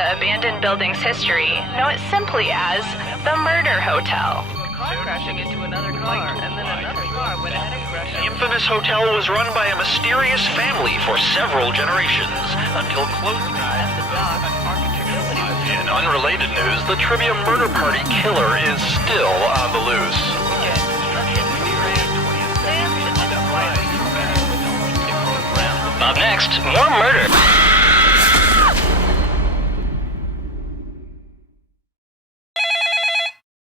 the abandoned building's history, know it simply as the Murder Hotel. Crashing into another car, and then another car went ahead and crashed. The infamous hotel was run by a mysterious family for several generations, until closing. In unrelated news, the Trivia Murder Party killer is still on the loose. Up next, more murder.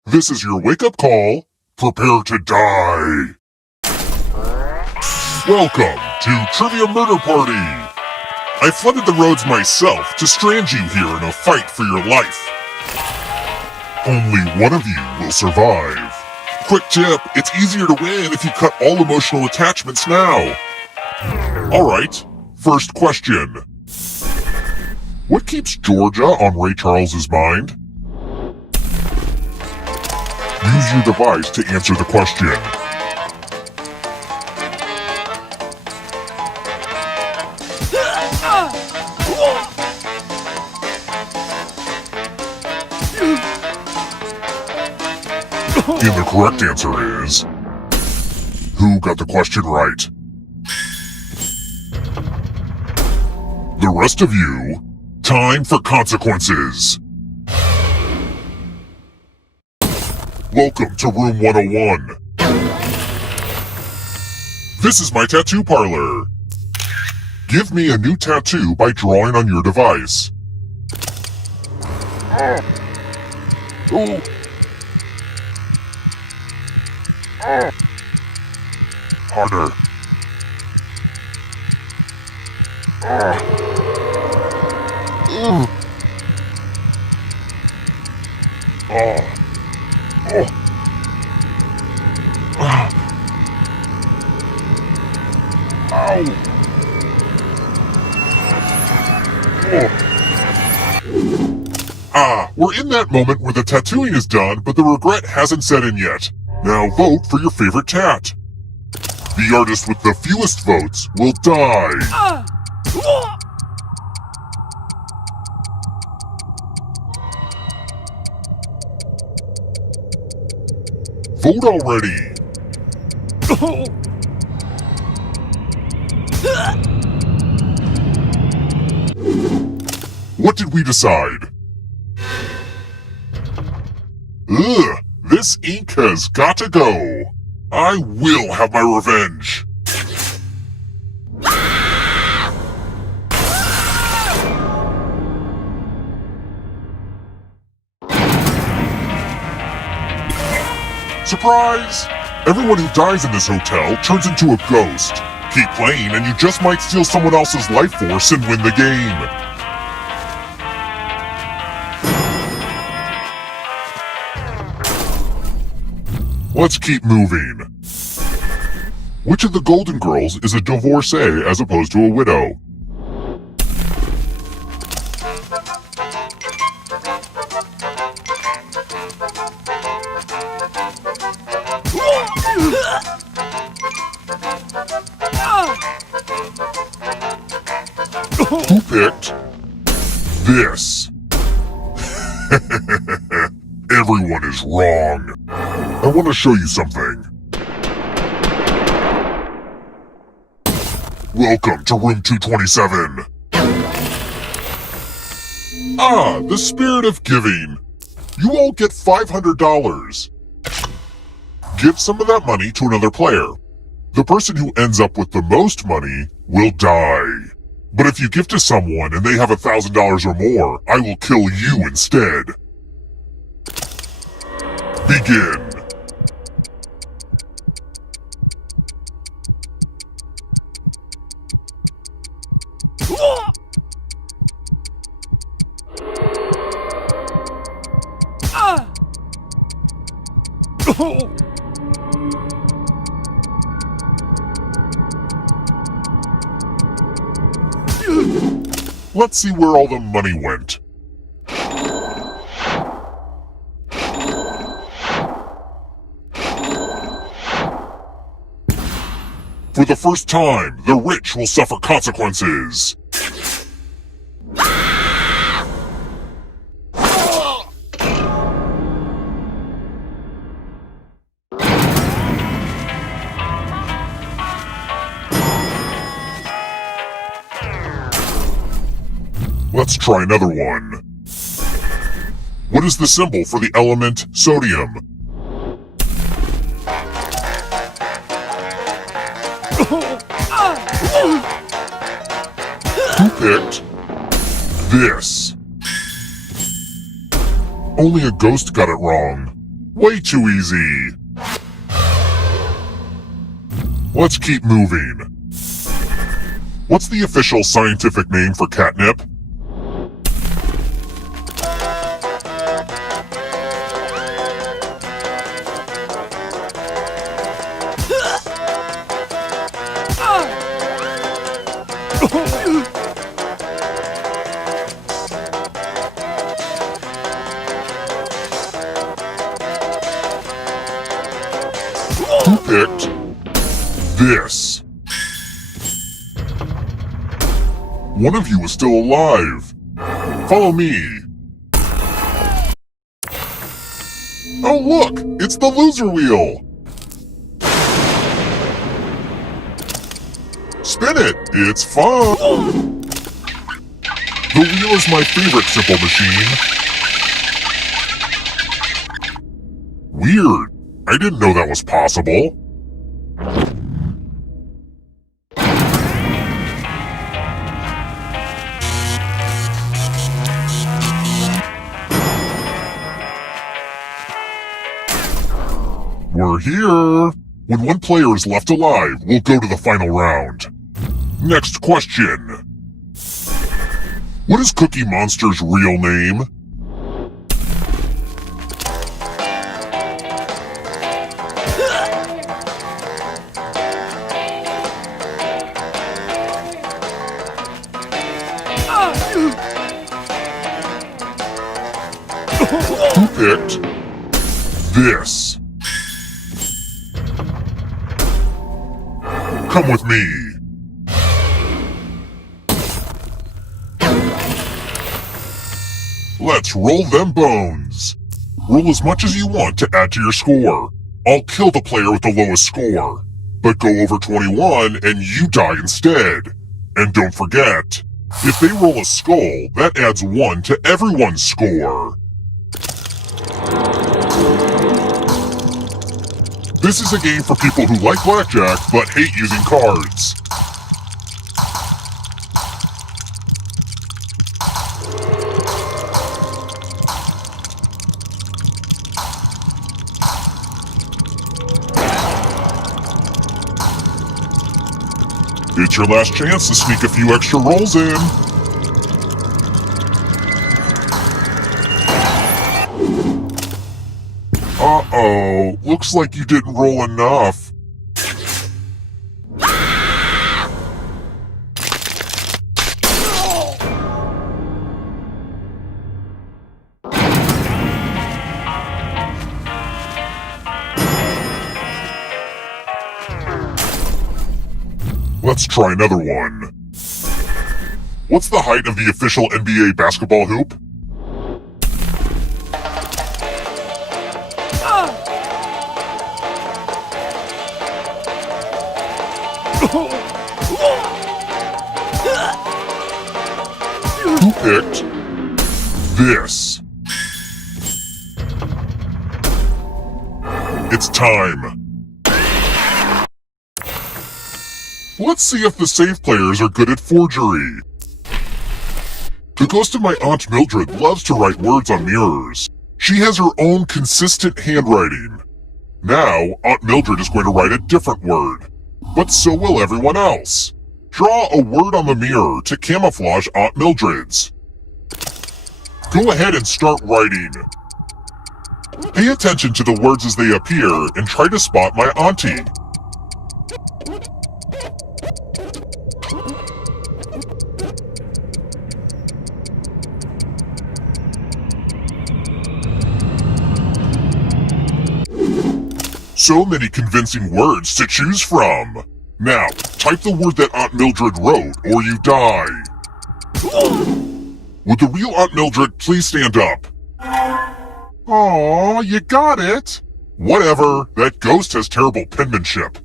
This is your wake-up call. Prepare to die. Welcome to Trivia Murder Party. I flooded the roads myself to strand you here in a fight for your life. Only one of you will survive. Quick tip, it's easier to win if you cut all emotional attachments now. Alright, first question. What keeps Georgia on Ray Charles's mind? Use your device to answer the question. And the correct answer is... Who got the question right? The rest of you, time for consequences. Welcome to Room 101. This is my tattoo parlor. Give me a new tattoo by drawing on your device. Harder. We're in that moment where the tattooing is done, but the regret hasn't set in yet. Now vote for your favorite tat. The artist with the fewest votes will die. Vote already. What did we decide? Ugh, this ink has got to go. I will have my revenge. Surprise! Everyone who dies in this hotel turns into a ghost. Keep playing and you just might steal someone else's life force and win the game. Let's keep moving. Which of the Golden Girls is a divorcee as opposed to a widow? Who picked this? Everyone is wrong. I want to show you something. Welcome to room 227. The spirit of giving. You all get $500. Give some of that money to another player. The person who ends up with the most money will die. But if you give to someone and they have $1,000 or more, I will kill you instead. Begin. Let's see where all the money went. For the first time, the rich will suffer consequences. Let's try another one. What is the symbol for the element sodium? Who picked this? Only a ghost got it wrong. Way too easy. Let's keep moving. What's the official scientific name for catnip? Who picked this? One of you is still alive. Follow me. Oh look, it's the loser wheel. Spin it, it's fun. The wheel is my favorite simple machine. Weird. I didn't know that was possible. We're here. When one player is left alive, we'll go to the final round. Next question. What is Cookie Monster's real name? Who picked this? Come with me. Let's roll them bones. Roll as much as you want to add to your score. I'll kill the player with the lowest score. But go over 21 and you die instead. And don't forget, if they roll a skull, that adds 1 to everyone's score. This is a game for people who like blackjack but hate using cards. It's your last chance to sneak a few extra rolls in. Uh-oh, looks like you didn't roll enough. Let's try another one. What's the height of the official NBA basketball hoop? Who picked this? It's time. Let's see if the safe players are good at forgery. The ghost of my Aunt Mildred loves to write words on mirrors. She has her own consistent handwriting. Now, Aunt Mildred is going to write a different word. But so will everyone else. Draw a word on the mirror to camouflage Aunt Mildred's. Go ahead and start writing. Pay attention to the words as they appear and try to spot my auntie. So many convincing words to choose from. Now, type the word that Aunt Mildred wrote, or you die. Would the real Aunt Mildred please stand up? Aw, you got it. Whatever, that ghost has terrible penmanship.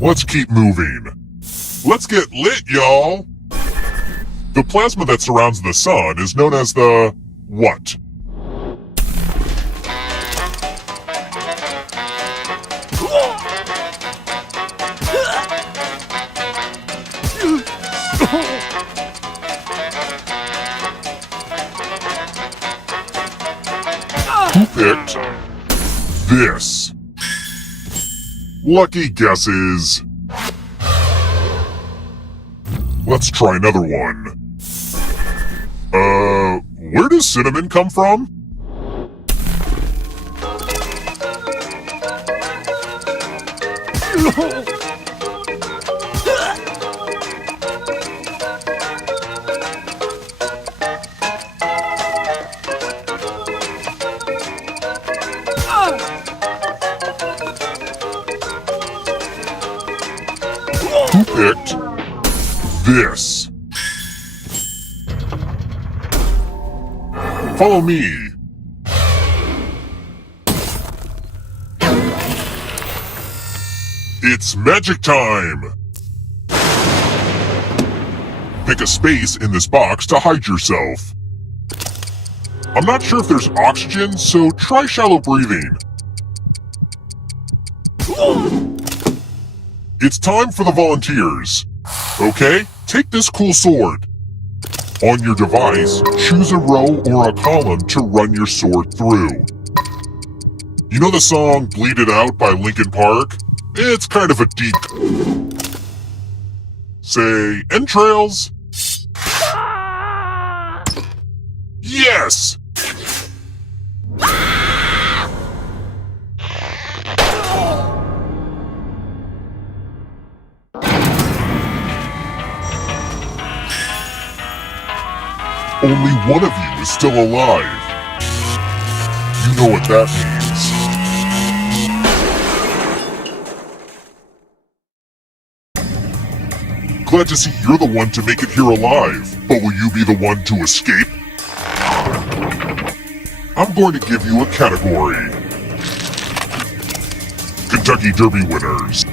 Let's keep moving. Let's get lit, y'all! The plasma that surrounds the sun is known as the... what? Who picked this? Lucky guesses. Let's try another one. Where does cinnamon come from? Who picked this? Follow me. It's magic time! Pick a space in this box to hide yourself. I'm not sure if there's oxygen, so try shallow breathing. It's time for the volunteers. Okay, take this cool sword. On your device, choose a row or a column to run your sword through. You know the song Bleed It Out by Linkin Park? It's kind of a deep... Say, entrails? Yes! Only one of you is still alive. You know what that means. Glad to see you're the one to make it here alive, but will you be the one to escape? I'm going to give you a category. Kentucky Derby winners.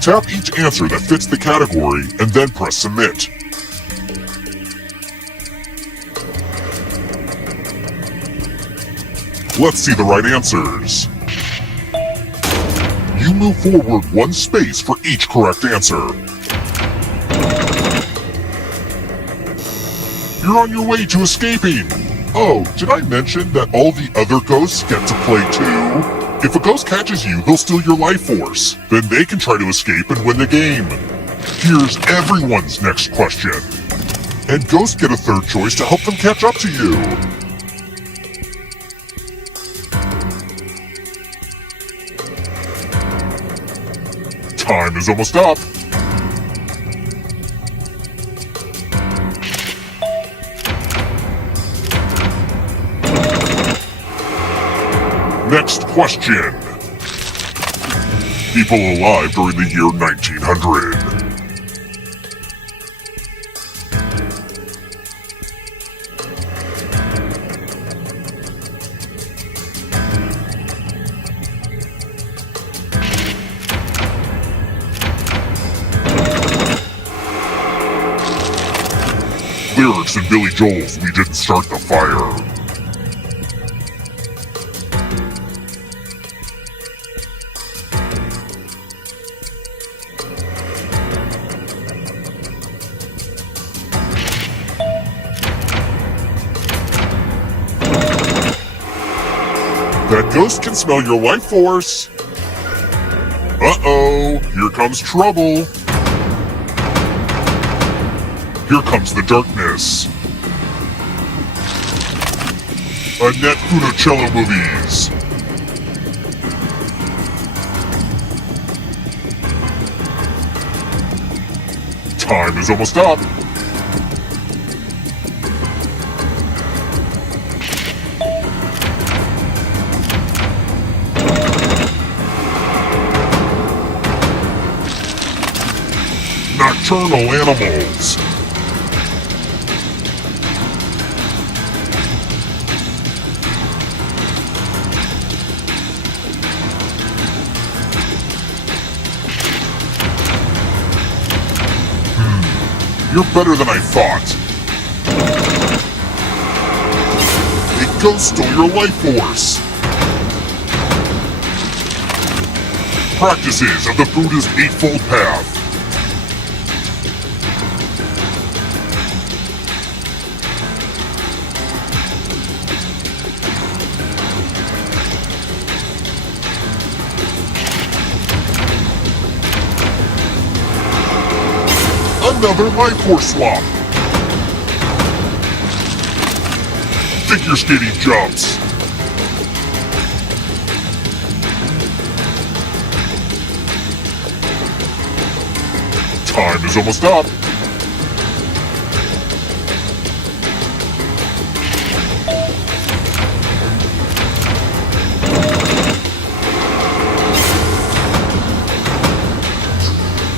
Tap each answer that fits the category and then press submit. Let's see the right answers. You move forward one space for each correct answer. You're on your way to escaping. Oh, did I mention that all the other ghosts get to play too? If a ghost catches you, they'll steal your life force. Then they can try to escape and win the game. Here's everyone's next question. And ghosts get a third choice to help them catch up to you. Time is almost up. Next question. People alive during the year 1900. Lyrics in Billy Joel's We Didn't Start the Fire. That ghost can smell your life force. Uh-oh, here comes trouble. Here comes the darkness. Annette Funicello movies. Time is almost up. Nocturnal animals. You're better than I thought. A ghost stole your life force. Practices of the Buddha's Eightfold Path. Another life force swap. Figure skating jumps. Time is almost up.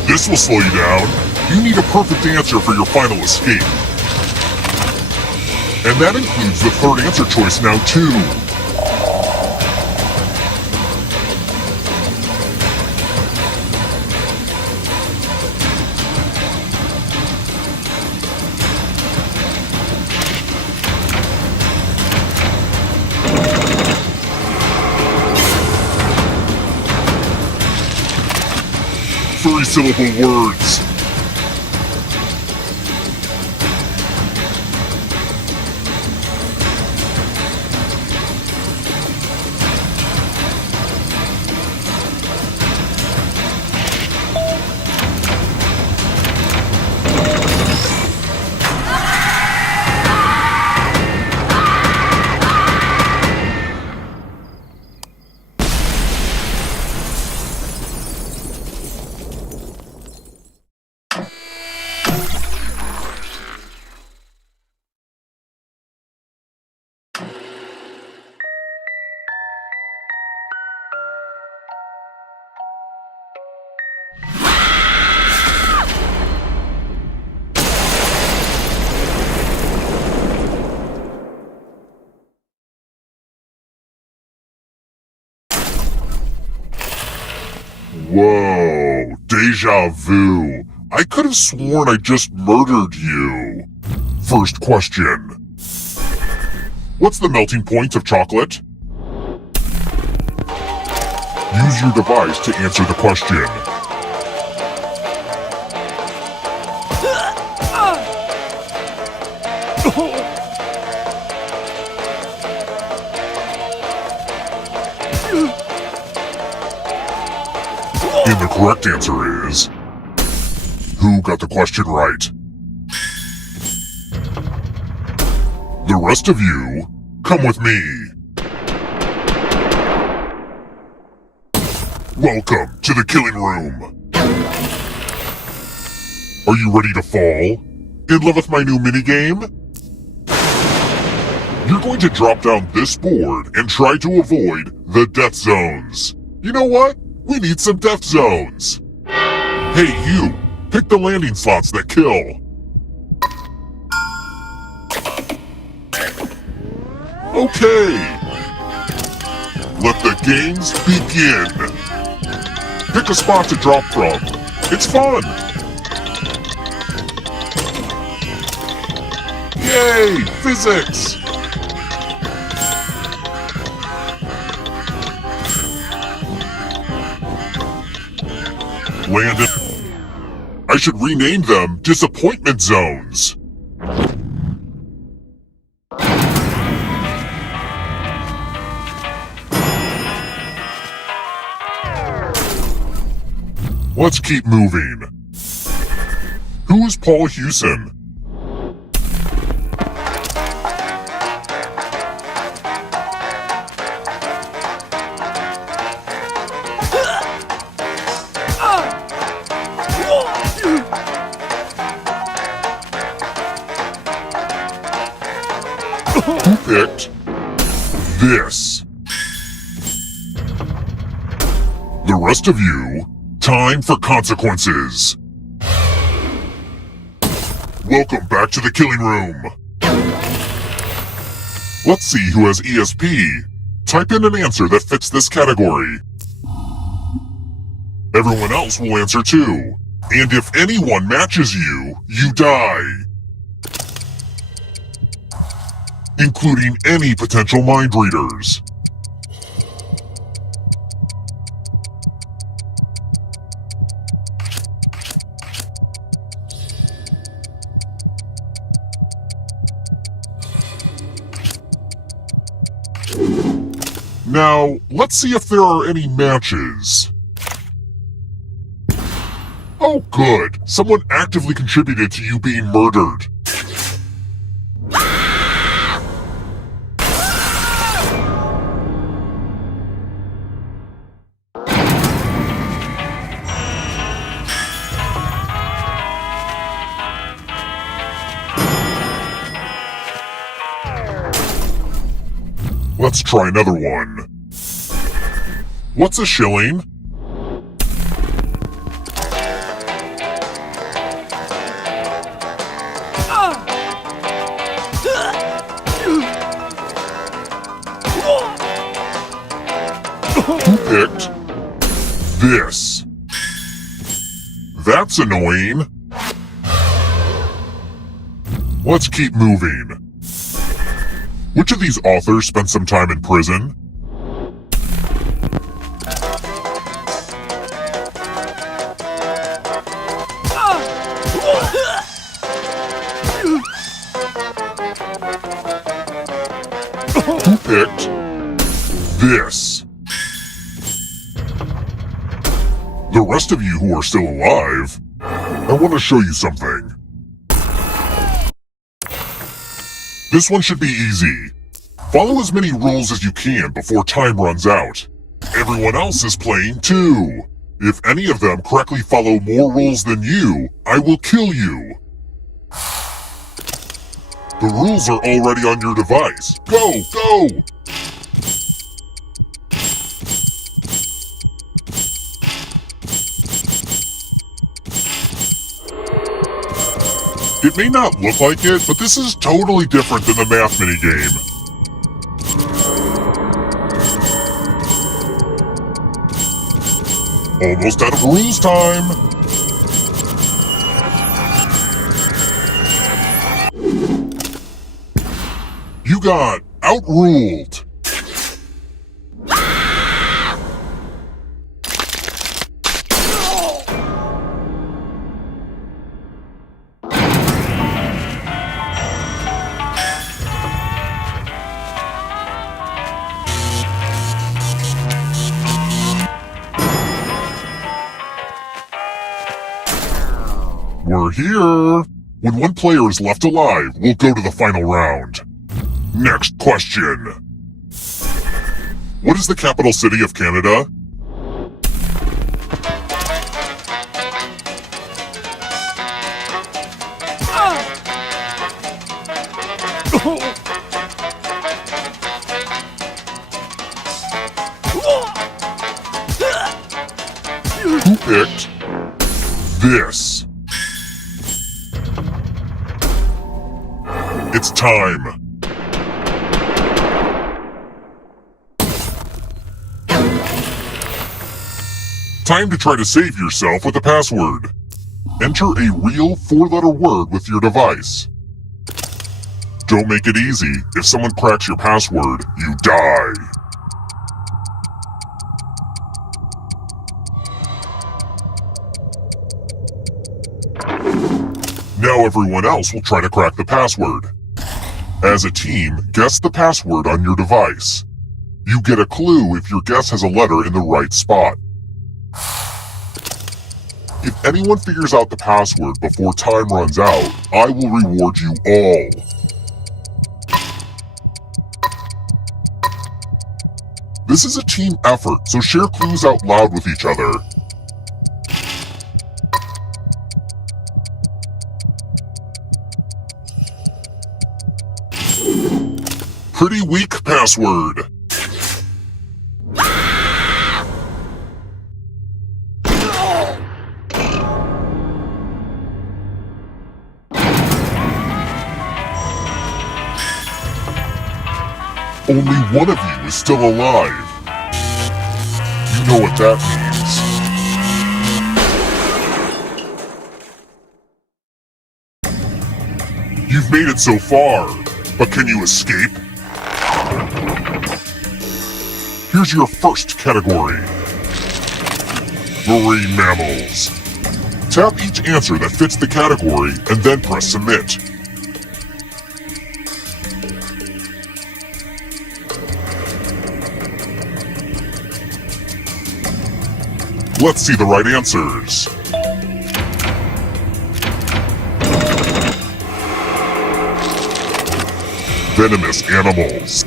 This will slow you down. You need a perfect answer for your final escape. And that includes the third answer choice now too. Three-syllable words. Whoa, deja vu. I could have sworn I just murdered you. First question. What's the melting point of chocolate? Use your device to answer the question. And the correct answer is... Who got the question right? The rest of you, come with me. Welcome to the killing room. Are you ready to fall? In love with my new minigame? You're going to drop down this board and try to avoid the death zones. You know what? We need some death zones. Hey, you! Pick the landing slots that kill. Okay. Let the games begin. Pick a spot to drop from. It's fun. Yay! Physics! Landon. I should rename them Disappointment Zones. Let's keep moving. Who is Paul Hewson? Who picked this? The rest of you, time for consequences. Welcome back to the killing room. Let's see who has ESP. Type in an answer that fits this category. Everyone else will answer too. And if anyone matches you, you die. Including any potential mind readers. Now, let's see if there are any matches. Oh good, someone actively contributed to you being murdered. Let's try another one. What's a shilling? Who picked this? That's annoying. Let's keep moving. Which of these authors spent some time in prison? Who picked this? The rest of you who are still alive, I want to show you something. This one should be easy. Follow as many rules as you can before time runs out. Everyone else is playing too. If any of them correctly follow more rules than you, I will kill you. The rules are already on your device. Go, go! It may not look like it, but this is totally different than the math minigame. Almost out of rules time! You got outruled! We're here! When one player is left alive, we'll go to the final round. Next question. What is the capital city of Canada? Who picked this? It's time. Time to try to save yourself with a password. Enter a real 4-letter word with your device. Don't make it easy. If someone cracks your password, you die. Now everyone else will try to crack the password. As a team, guess the password on your device. You get a clue if your guess has a letter in the right spot. If anyone figures out the password before time runs out, I will reward you all. This is a team effort, so share clues out loud with each other. Pretty weak password. Only one of you is still alive. You know what that You've made it so far, but can you escape? Here's your first category. Marine mammals. Tap each answer that fits the category and then press submit. Let's see the right answers. Venomous animals.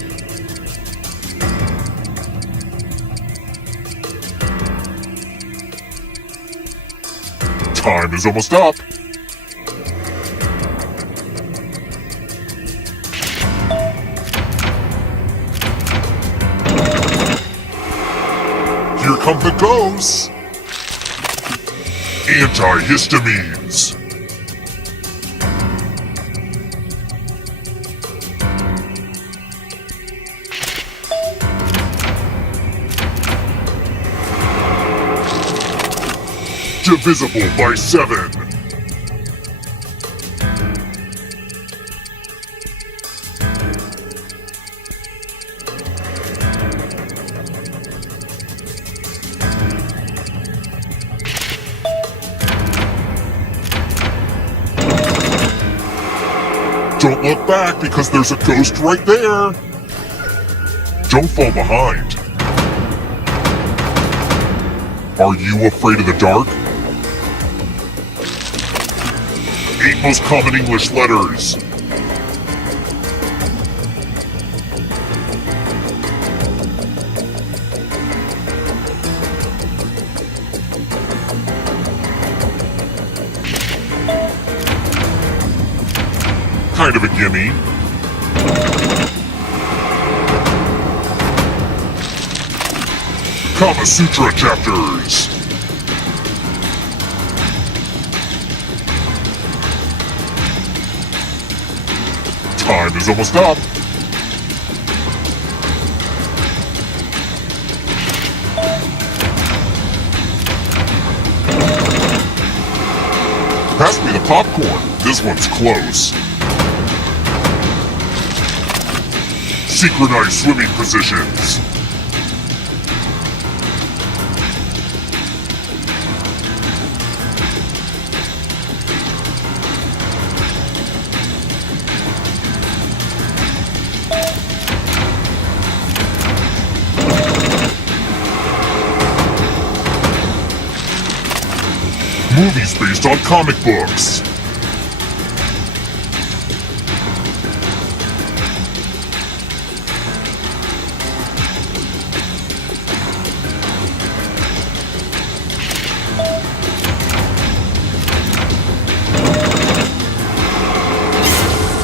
Time is almost up. Here come the ghosts. Antihistamines. Divisible by 7. Don't look back because there's a ghost right there. Don't fall behind. Are you afraid of the dark? 8 most common English letters. Kind of a gimme. Kama Sutra chapters. Time is almost up. Pass me the popcorn. This one's close. Synchronized swimming positions. Movies based on comic books.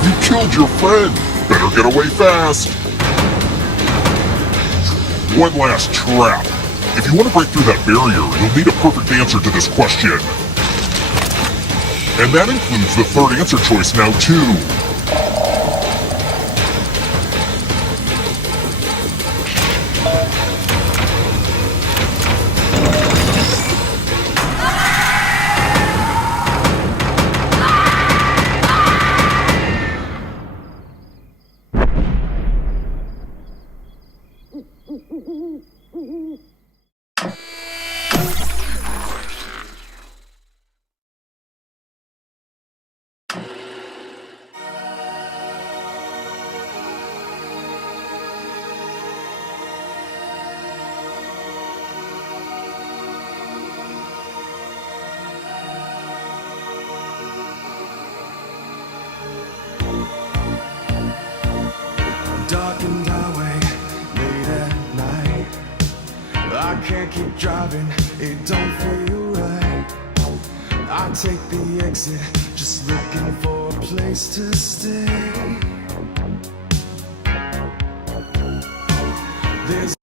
You killed your friend. Better get away fast. One last trap. If you want to break through that barrier, you'll need a perfect answer to this question. And that includes the third answer choice now, too. Darkened highway, late at night. I can't keep driving, it don't feel right. I take the exit, just looking for a place to stay. There's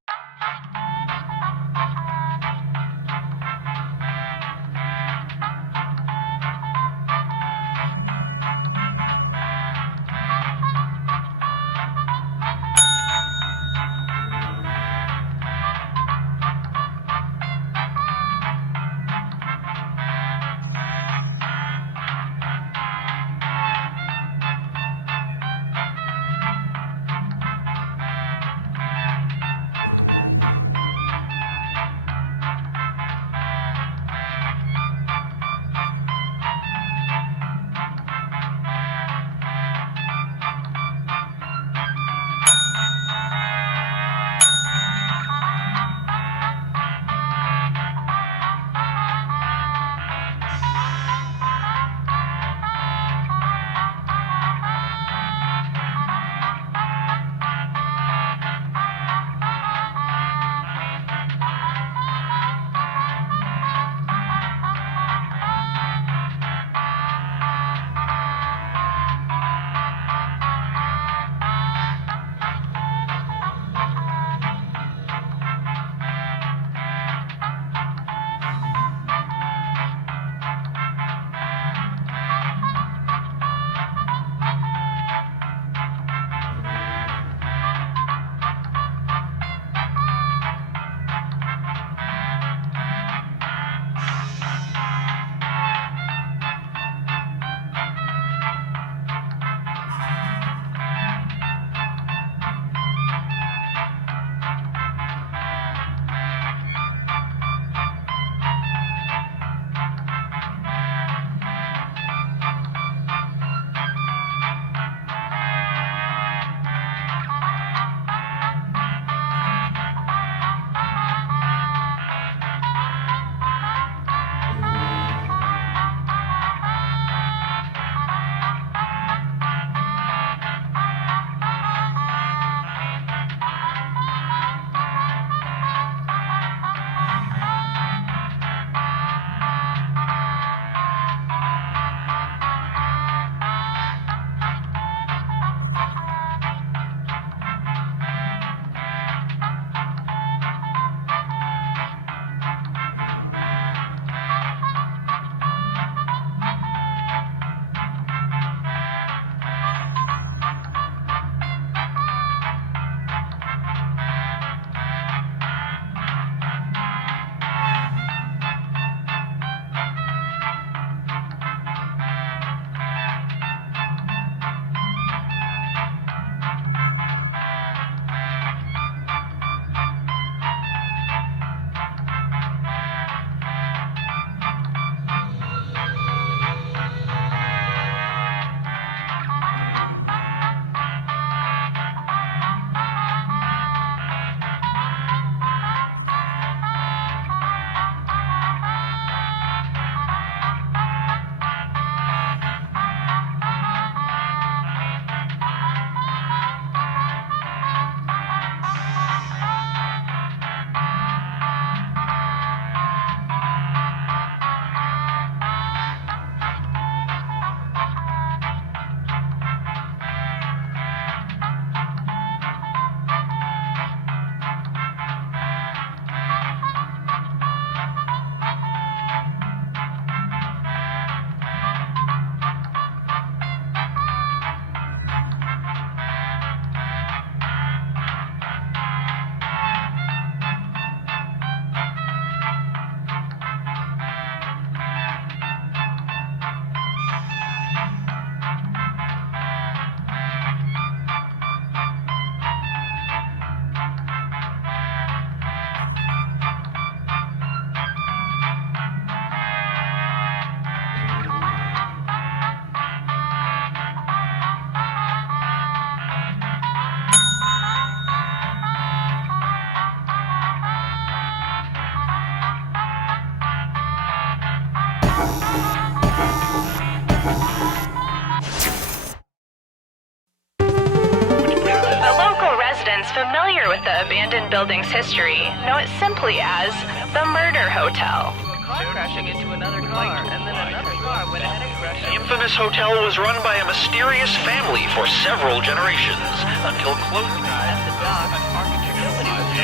building's history, know it simply as the Murder Hotel. Car crashing into another car, and then another car went ahead and crashed. The infamous hotel was run by a mysterious family for several generations until closing. At the dock, architecture.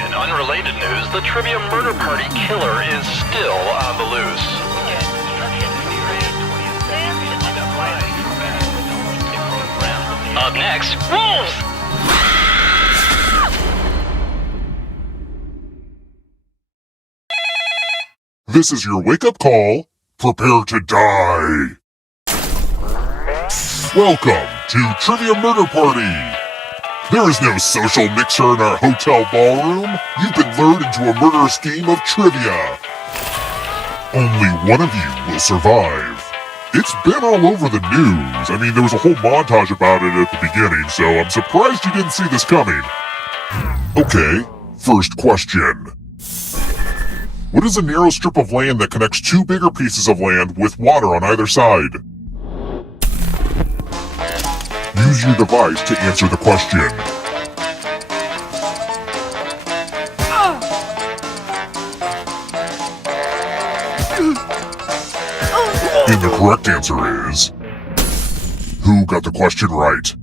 In unrelated news, the Trivia Murder Party killer is still on the loose. Up next, wolves! This is your wake-up call. Prepare to die. Welcome to Trivia Murder Party. There is no social mixer in our hotel ballroom. You've been lured into a murderous game of trivia. Only one of you will survive. It's been all over the news. I mean, there was a whole montage about it at the beginning, so I'm surprised you didn't see this coming. Okay, first question. What is a narrow strip of land that connects two bigger pieces of land with water on either side? Use your device to answer the question. And the correct answer is... Who got the question right?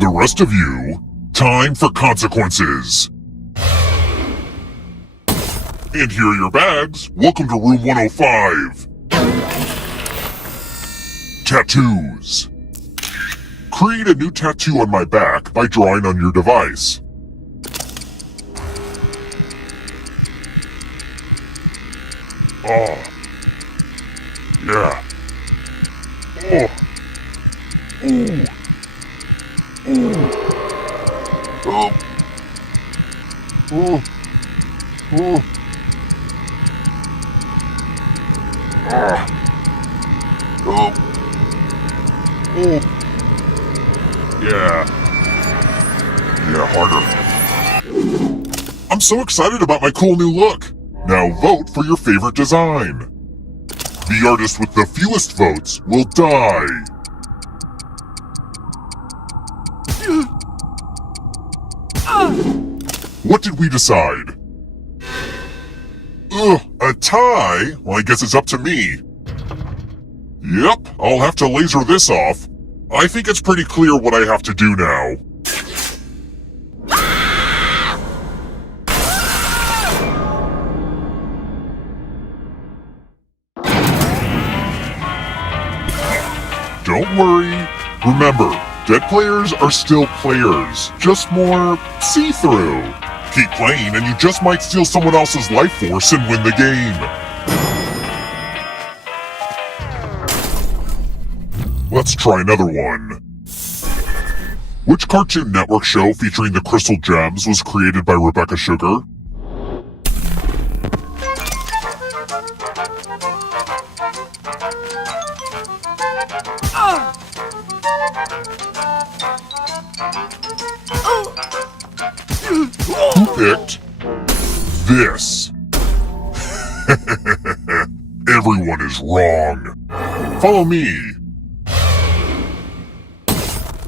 The rest of you, time for consequences. And here are your bags. Welcome to room 105. Tattoos. Create a new tattoo on my back by drawing on your device. Oh. Yeah. Oh. Ooh. Ooh. Oh. Oh. Oh. Oh. Oh. Oh. Yeah. Yeah, harder. I'm so excited about my cool new look. Now vote for your favorite design. The artist with the fewest votes will die. What did we decide? Ugh, a tie? Well, I guess it's up to me. Yep, I'll have to laser this off. I think it's pretty clear what I have to do now. Don't worry. Remember, dead players are still players, just more see-through. Keep playing and you just might steal someone else's life force and win the game. Let's try another one. Which Cartoon Network show featuring the Crystal Gems was created by Rebecca Sugar? Who picked this? Everyone is wrong. Follow me.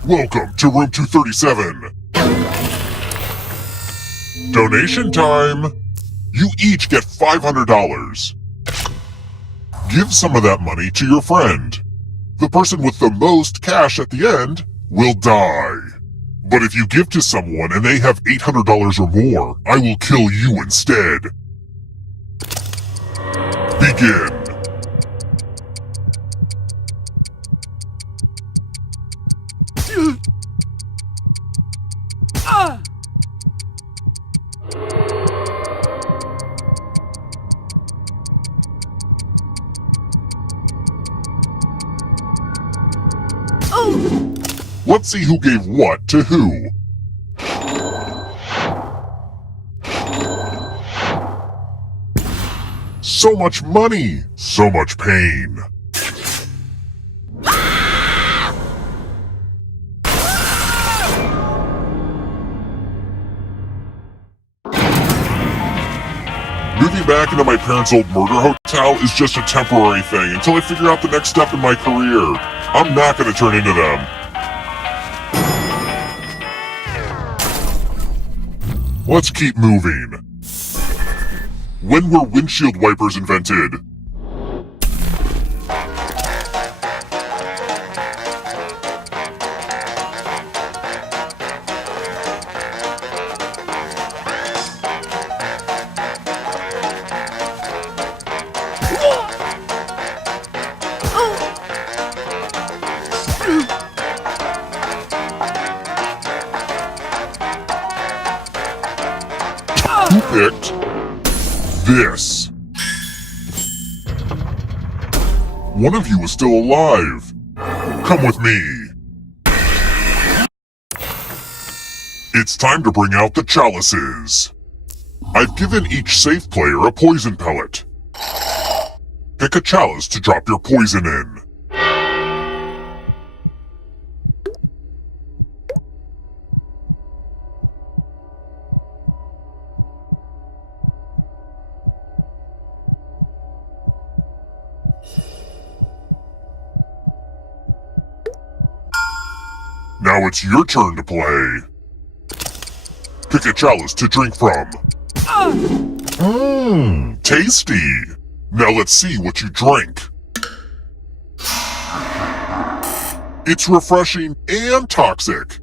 Welcome to room 237. Donation time. You each get $500. Give some of that money to your friend. The person with the most cash at the end will die. But if you give to someone and they have $800 or more, I will kill you instead. Begin. Let's see who gave what to who. So much money, so much pain. Moving back into my parents' old murder hotel is just a temporary thing until I figure out the next step in my career. I'm not going to turn into them. Let's keep moving. When were windshield wipers invented? Who picked this? One of you is still alive. Come with me. It's time to bring out the chalices. I've given each safe player a poison pellet. Pick a chalice to drop your poison in. Now it's your turn to play. Pick a chalice to drink from. Tasty. Now let's see what you drink. It's refreshing and toxic.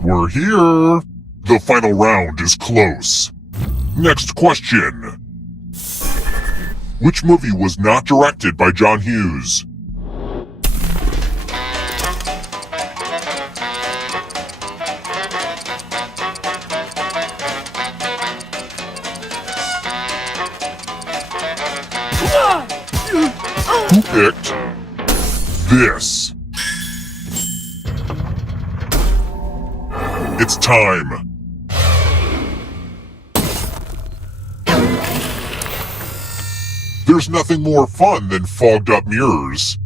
We're here. The final round is close. Next question. Which movie was not directed by John Hughes? Who picked this? It's time. There's nothing more fun than fogged up mirrors.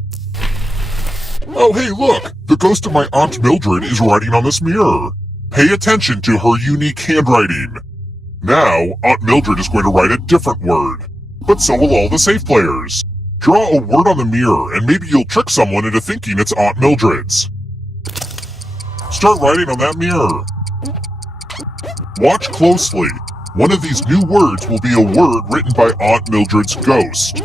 Oh hey look, the ghost of my Aunt Mildred is writing on this mirror. Pay attention to her unique handwriting. Now, Aunt Mildred is going to write a different word. But so will all the safe players. Draw a word on the mirror and maybe you'll trick someone into thinking it's Aunt Mildred's. Start writing on that mirror. Watch closely. One of these new words will be a word written by Aunt Mildred's ghost.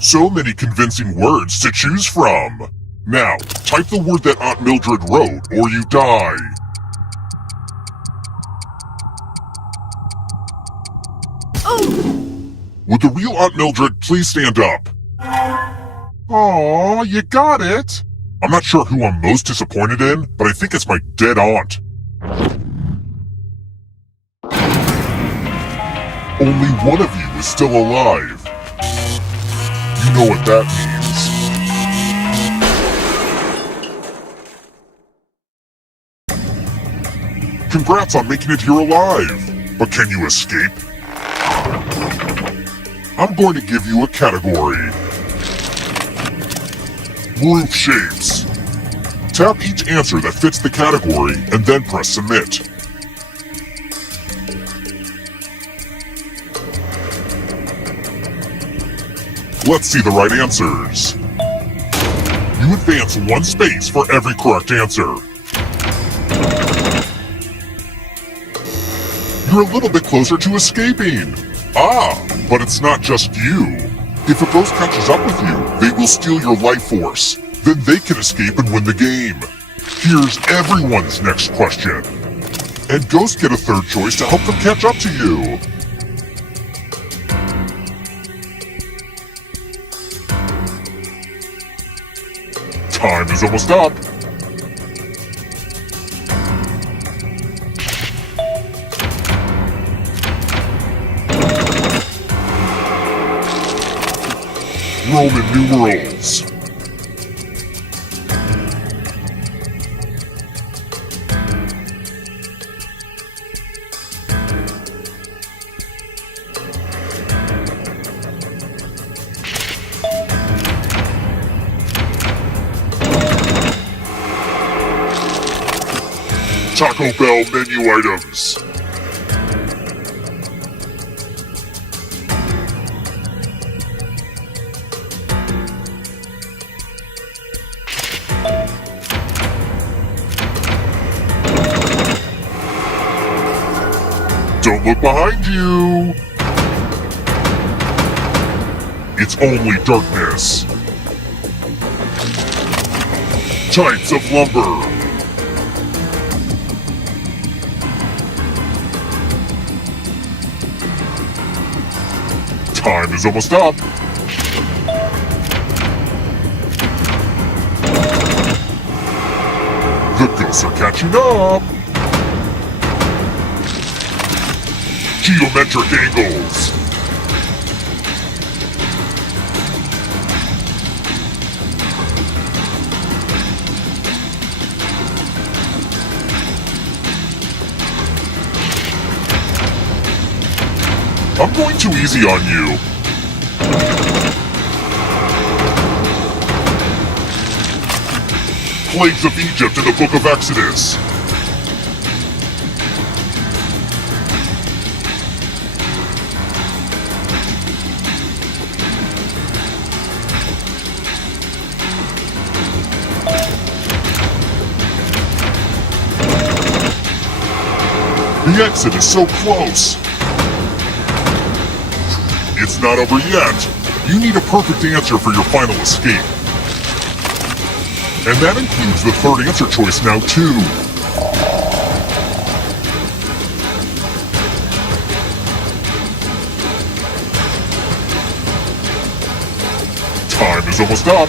So many convincing words to choose from. Now, type the word that Aunt Mildred wrote or you die. Would the real Aunt Mildred please stand up? Aw, you got it! I'm not sure who I'm most disappointed in, but I think it's my dead aunt. Only one of you is still alive. You know what that means. Congrats on making it here alive, but can you escape? I'm going to give you a category. Roof shapes. Tap each answer that fits the category and then press submit. Let's see the right answers. You advance 1 space for every correct answer. You're a little bit closer to escaping. But it's not just you. If a ghost catches up with you, they will steal your life force. Then they can escape and win the game. Here's everyone's next question. And ghosts get a third choice to help them catch up to you. Time is almost up. Roman numerals. Taco Bell menu items. Don't look behind you! It's only darkness. Types of lumber. Time is almost up. The ghosts are catching up. Geometric angles. I'm going too easy on you. Plagues of Egypt in the Book of Exodus. The exit is so close. It's not over yet. You need a perfect answer for your final escape. And that includes the third answer choice now, too. Time is almost up.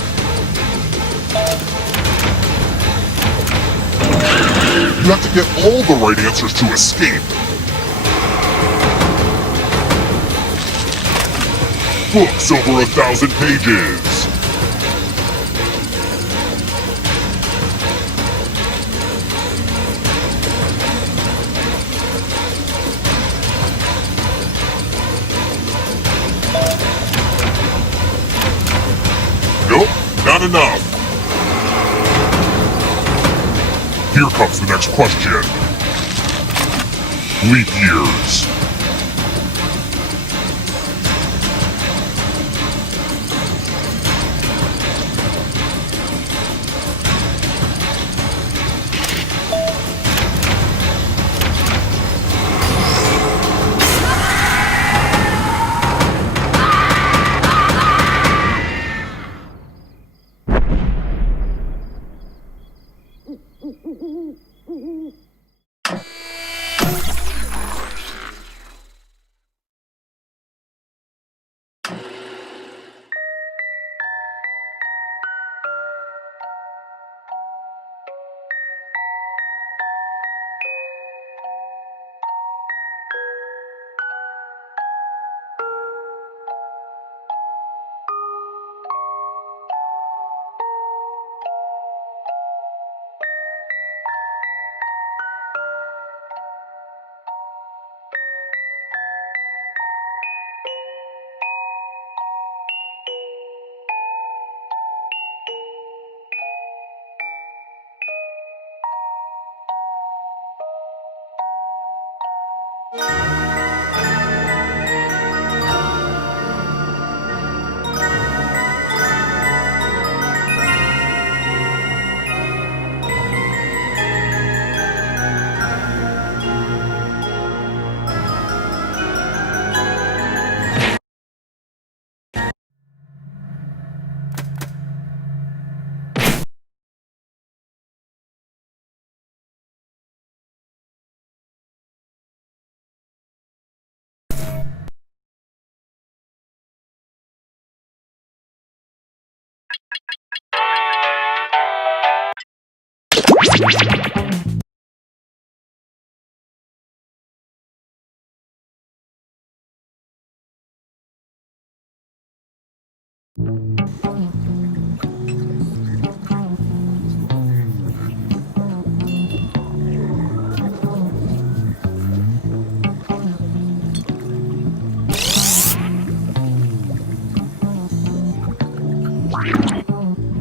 You have to get all the right answers to escape. Books over 1,000 pages. Nope, not enough. Here comes the next question. Leap years.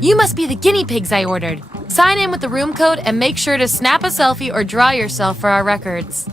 You must be the guinea pigs I ordered. Sign in with the room code and make sure to snap a selfie or draw yourself for our records.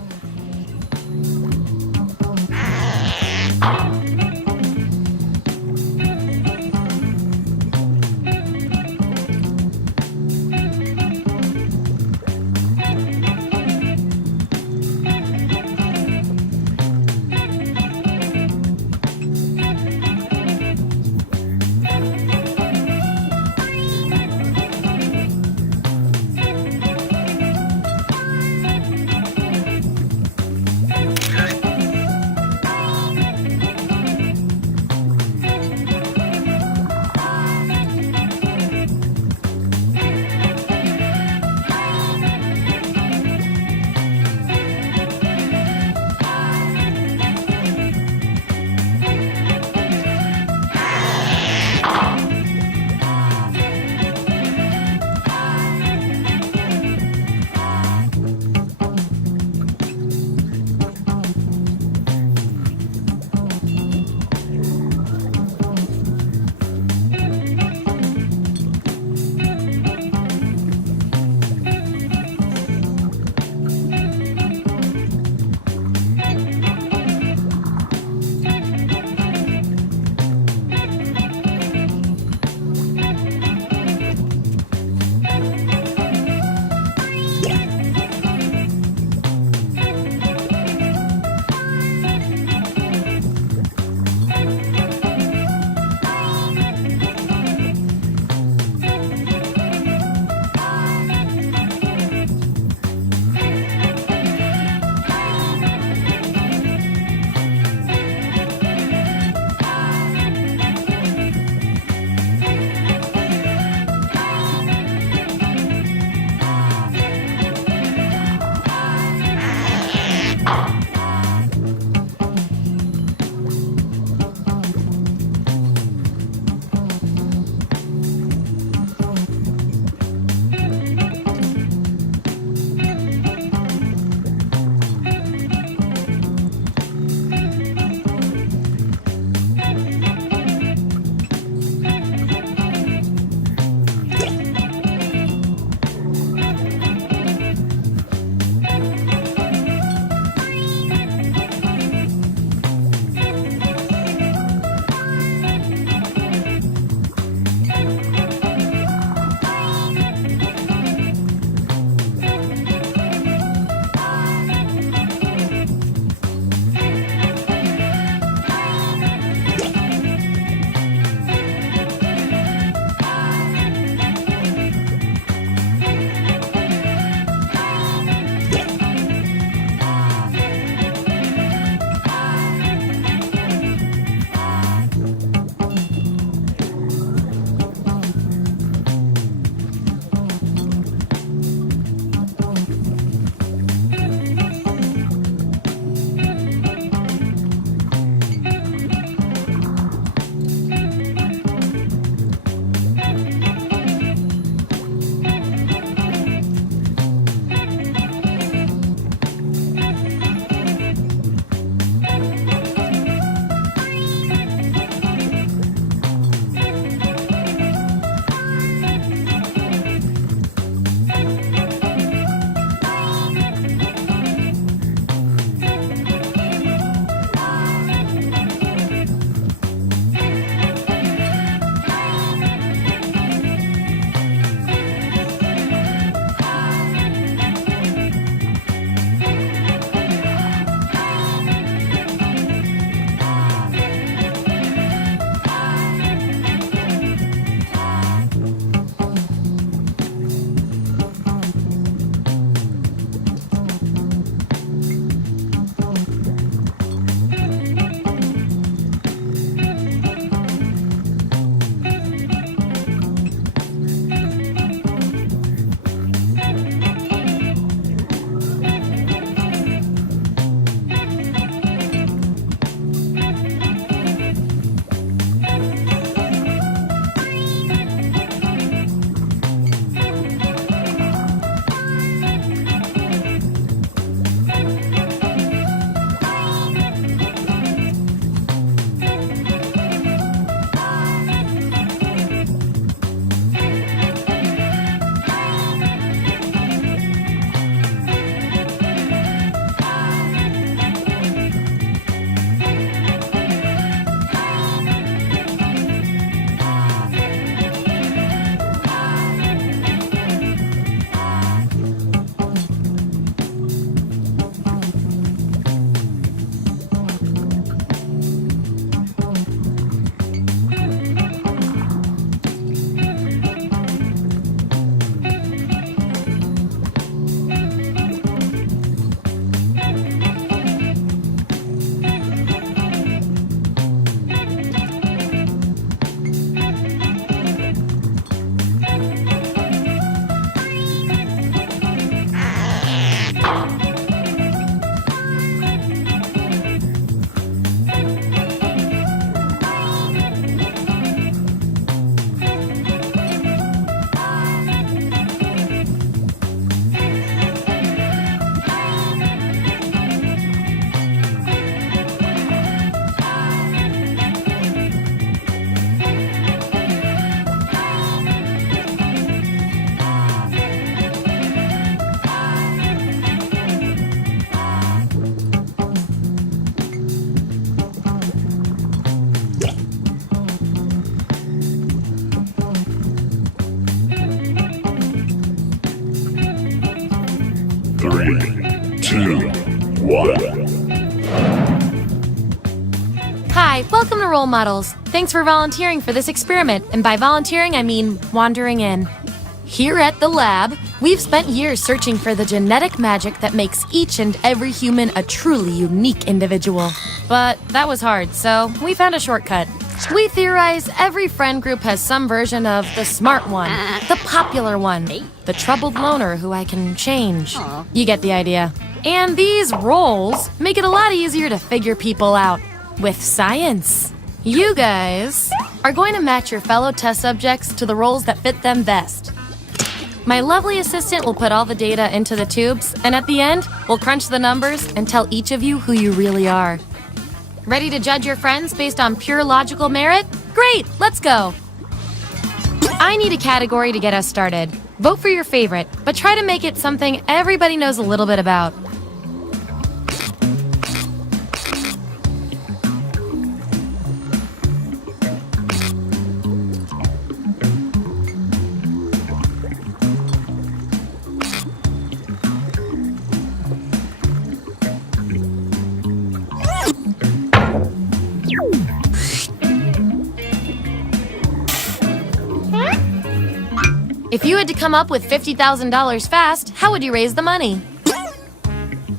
Welcome to Role Models. Thanks for volunteering for this experiment, and by volunteering I mean wandering in. Here at the lab, we've spent years searching for the genetic magic that makes each and every human a truly unique individual. But that was hard, so we found a shortcut. We theorize every friend group has some version of the smart one, the popular one, the troubled loner who I can change. You get the idea. And these roles make it a lot easier to figure people out with science. You guys are going to match your fellow test subjects to the roles that fit them best. My lovely assistant will put all the data into the tubes, and at the end, we'll crunch the numbers and tell each of you who you really are. Ready to judge your friends based on pure logical merit? Great, let's go! I need a category to get us started. Vote for your favorite, but try to make it something everybody knows a little bit about. If you had to come up with $50,000 fast, how would you raise the money?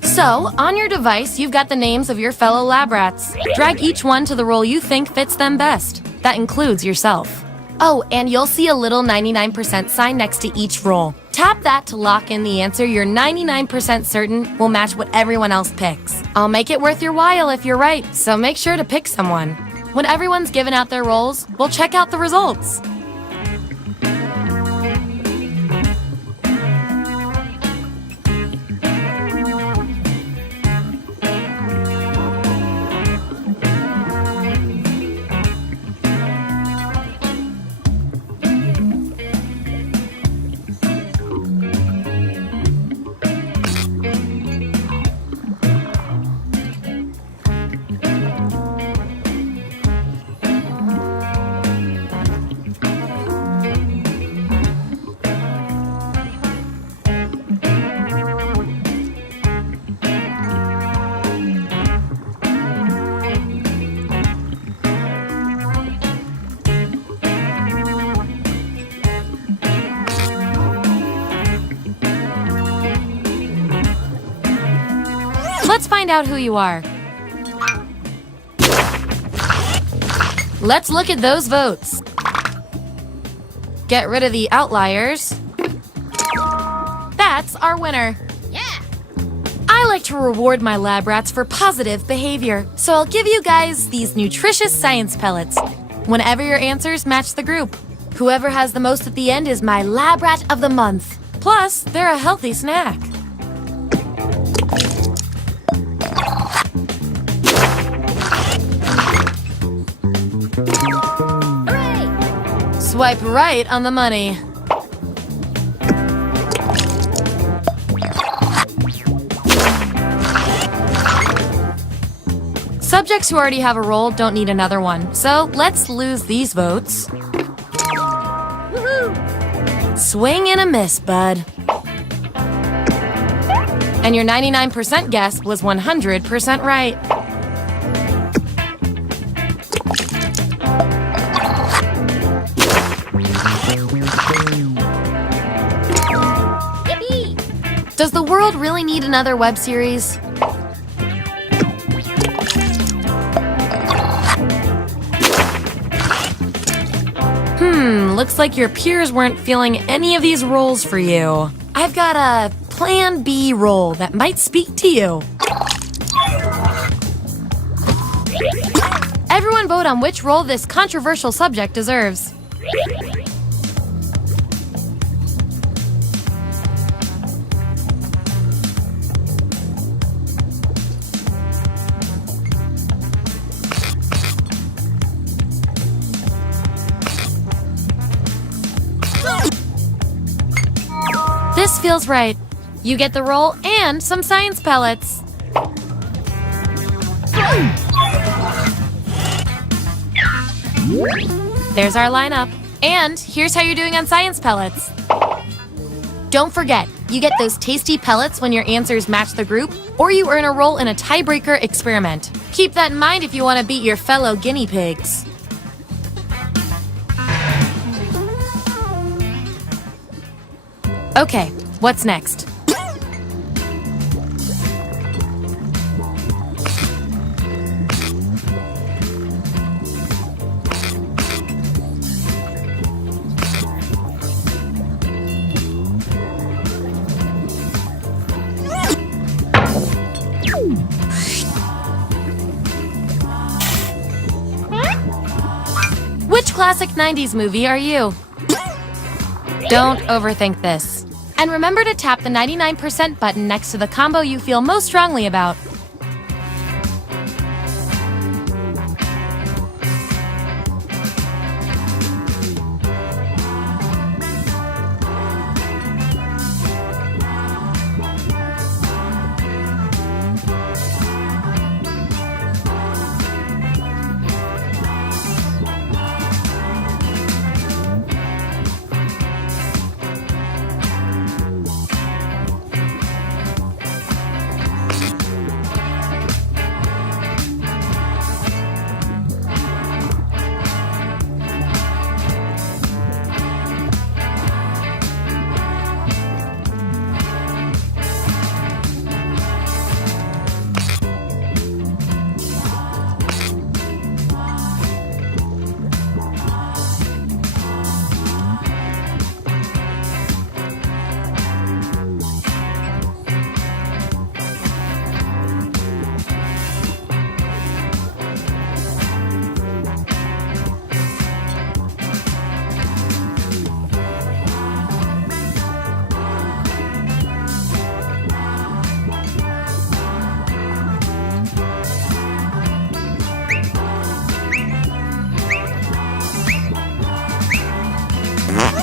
So, on your device, you've got the names of your fellow lab rats. Drag each one to the role you think fits them best. That includes yourself. Oh, and you'll see a little 99% sign next to each role. Tap that to lock in the answer you're 99% certain will match what everyone else picks. I'll make it worth your while if you're right, so make sure to pick someone. When everyone's given out their roles, we'll check out the results. Let's find out who you are. Let's look at those votes. Get rid of the outliers. That's our winner. Yeah! I like to reward my lab rats for positive behavior, so I'll give you guys these nutritious science pellets whenever your answers match the group. Whoever has the most at the end is my lab rat of the month. Plus, they're a healthy snack. Swipe right on the money. Subjects who already have a role don't need another one, so let's lose these votes. Woohoo! Swing and a miss, bud. And your 99% guess was 100% right. Does the world really need another web series? Looks like your peers weren't feeling any of these roles for you. I've got a Plan B role that might speak to you. Everyone vote on which role this controversial subject deserves. This feels right. You get the role and some science pellets. There's our lineup. And here's how you're doing on science pellets. Don't forget, you get those tasty pellets when your answers match the group, or you earn a role in a tiebreaker experiment. Keep that in mind if you want to beat your fellow guinea pigs. Okay, what's next? Which classic 90s movie are you? Don't overthink this. And remember to tap the 99% button next to the combo you feel most strongly about.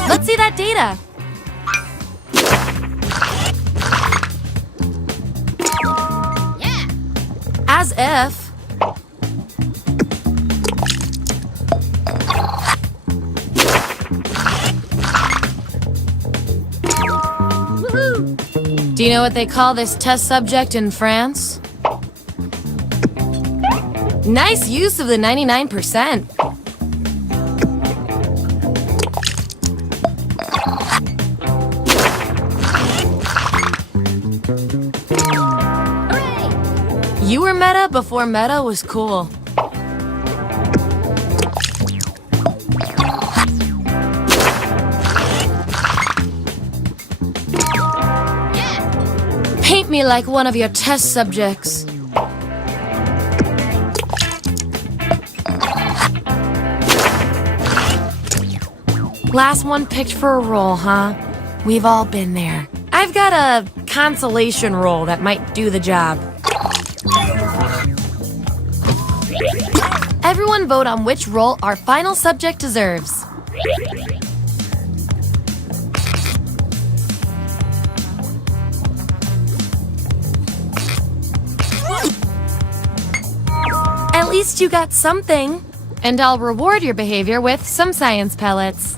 Let's see that data. Yeah. As if. Woohoo! Do you know what they call this test subject in France? Nice use of the 99%. You were meta before meta was cool. Paint me like one of your test subjects. Last one picked for a role, huh? We've all been there. I've got a consolation role that might do the job. Everyone vote on which role our final subject deserves. At least you got something. And I'll reward your behavior with some science pellets.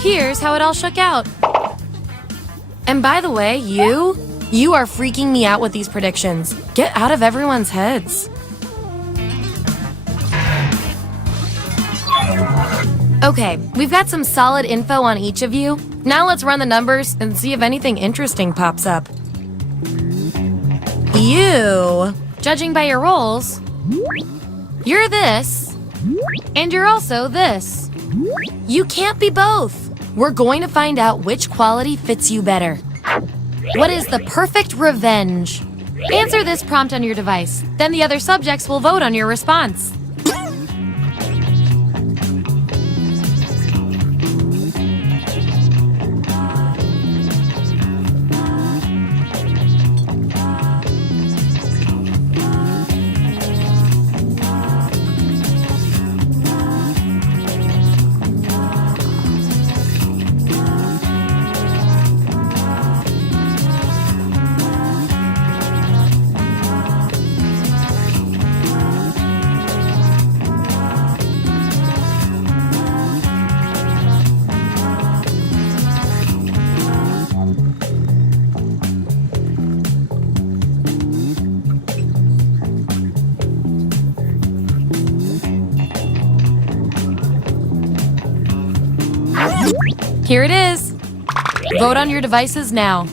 Here's how it all shook out. And by the way, you are freaking me out with these predictions. Get out of everyone's heads. Okay, we've got some solid info on each of you. Now let's run the numbers and see if anything interesting pops up. You, judging by your roles, you're this, and you're also this. You can't be both. We're going to find out which quality fits you better. What is the perfect revenge? Answer this prompt on your device. Then the other subjects will vote on your response. Here it is. Vote on your devices now.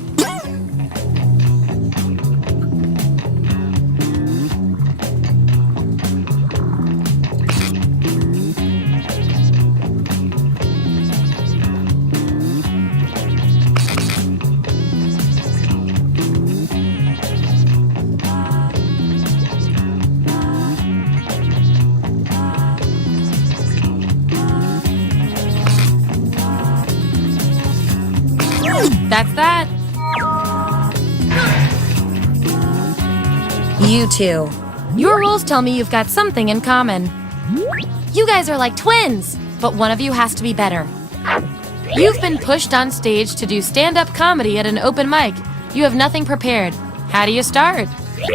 That's that. You two. Your rules tell me you've got something in common. You guys are like twins, but one of you has to be better. You've been pushed on stage to do stand-up comedy at an open mic. You have nothing prepared. How do you start?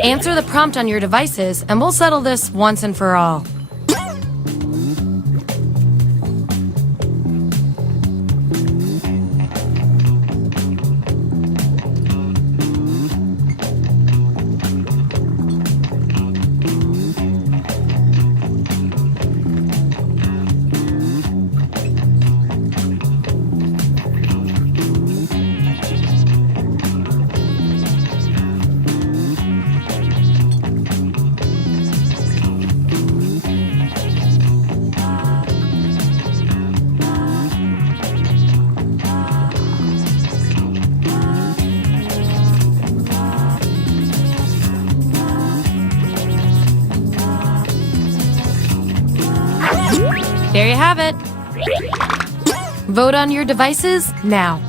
Answer the prompt on your devices, and we'll settle this once and for all. There you have it. Vote on your devices now.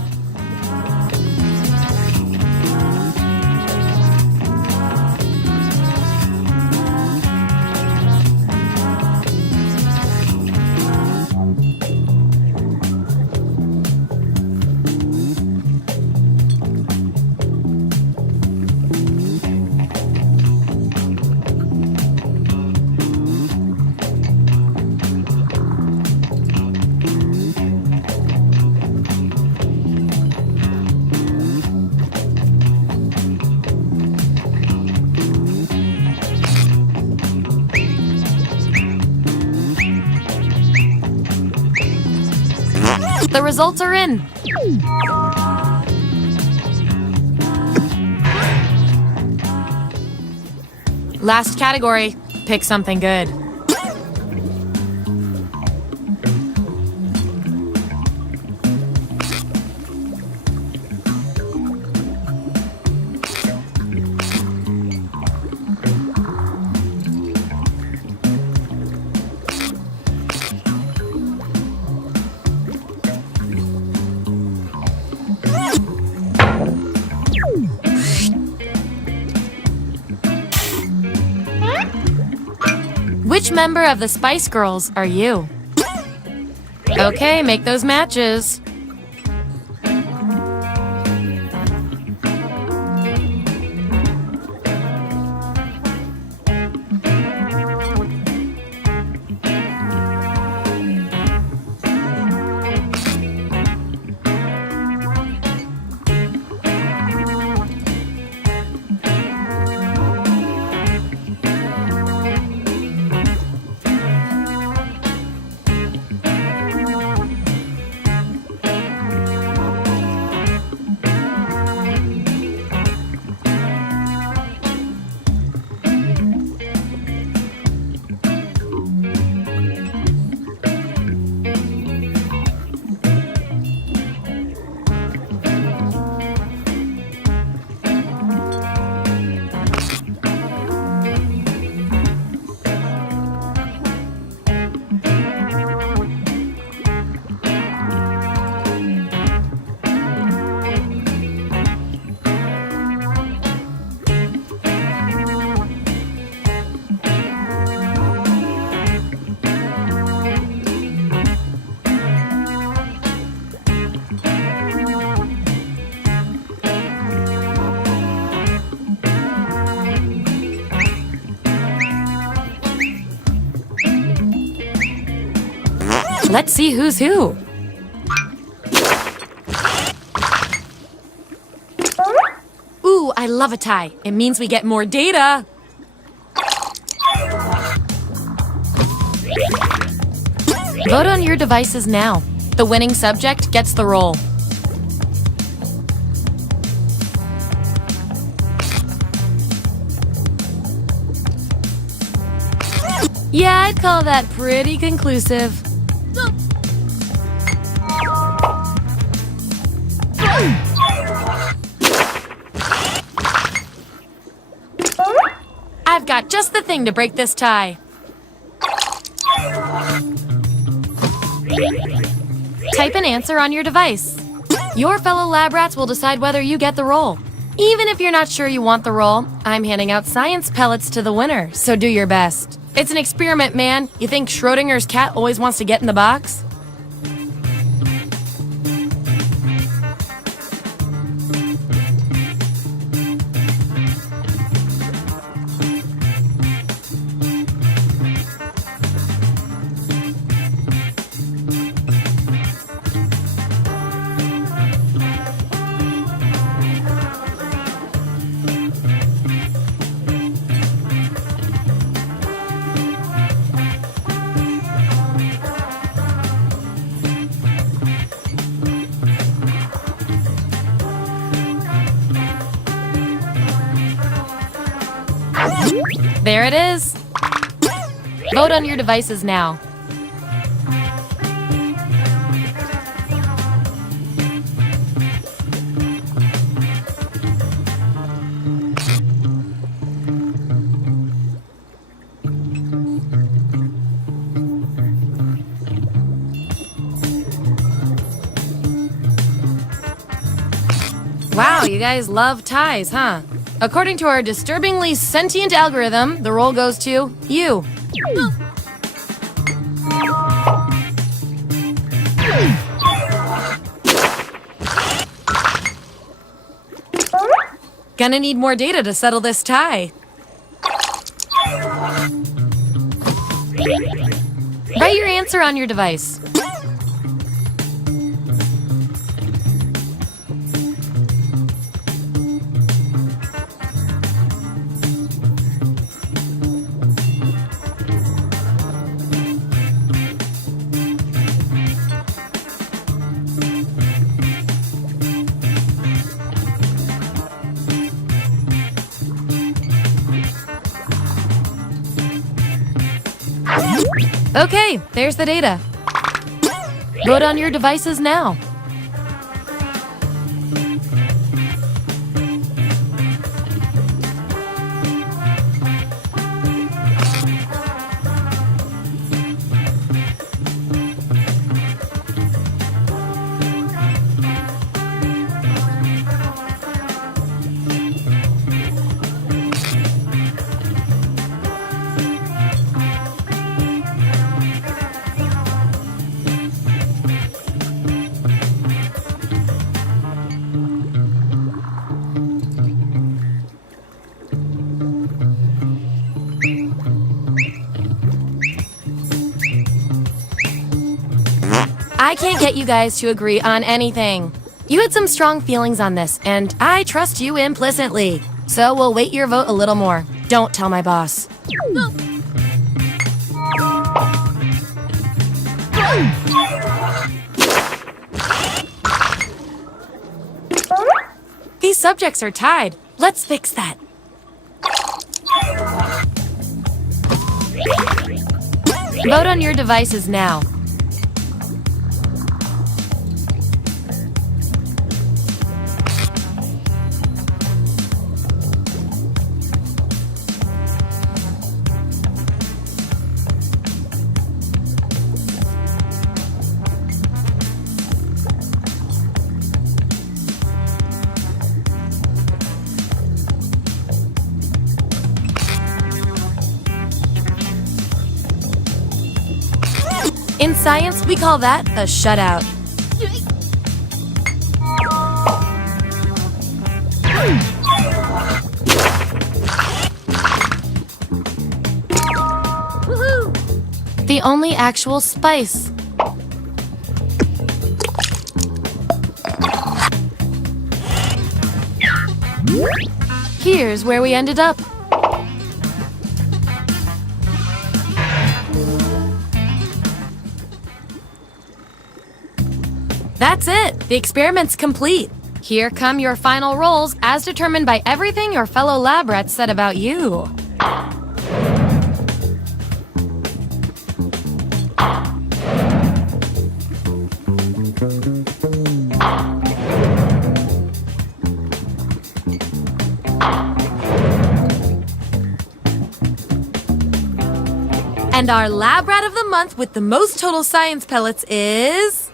The results are in. Last category. Pick something good. Which member of the Spice Girls are you? Okay, make those matches. Let's see who's who. Ooh, I love a tie. It means we get more data. Vote on your devices now. The winning subject gets the role. Yeah, I'd call that pretty conclusive. I've got just the thing to break this tie. Type an answer on your device. Your fellow lab rats will decide whether you get the role. Even if you're not sure you want the role, I'm handing out science pellets to the winner, so do your best. It's an experiment, man. You think Schrodinger's cat always wants to get in the box? There it is. Vote on your devices now. Wow, you guys love ties, huh? According to our disturbingly sentient algorithm, the role goes to you. Gonna need more data to settle this tie. Write your answer on your device. Okay, there's the data. Vote on your devices now. I can't get you guys to agree on anything. You had some strong feelings on this, and I trust you implicitly. So we'll wait your vote a little more. Don't tell my boss. These subjects are tied. Let's fix that. Vote on your devices now. In science, we call that a shutout. Woohoo! The only actual spice. Here's where we ended up. That's it! The experiment's complete. Here come your final rolls as determined by everything your fellow lab rats said about you. And our lab rat of the month with the most total science pellets is...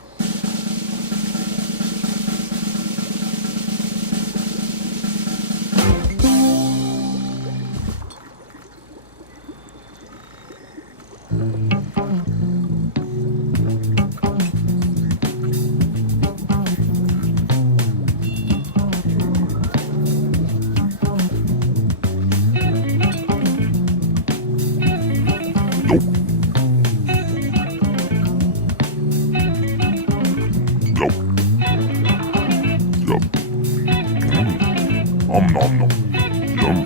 Nom nom nom. Yum.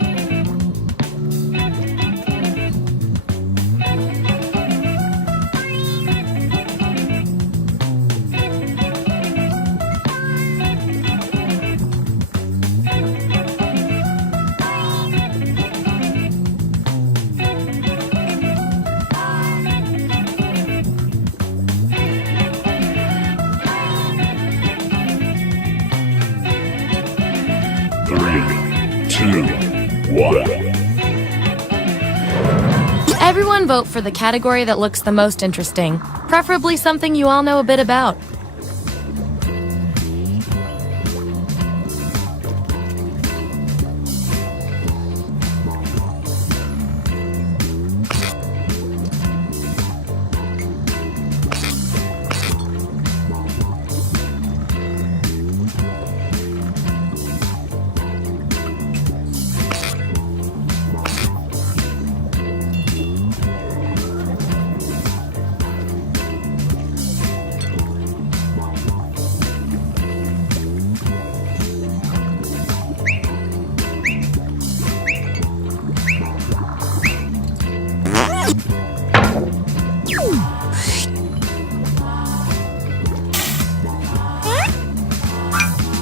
Everyone vote for the category that looks the most interesting, preferably something you all know a bit about.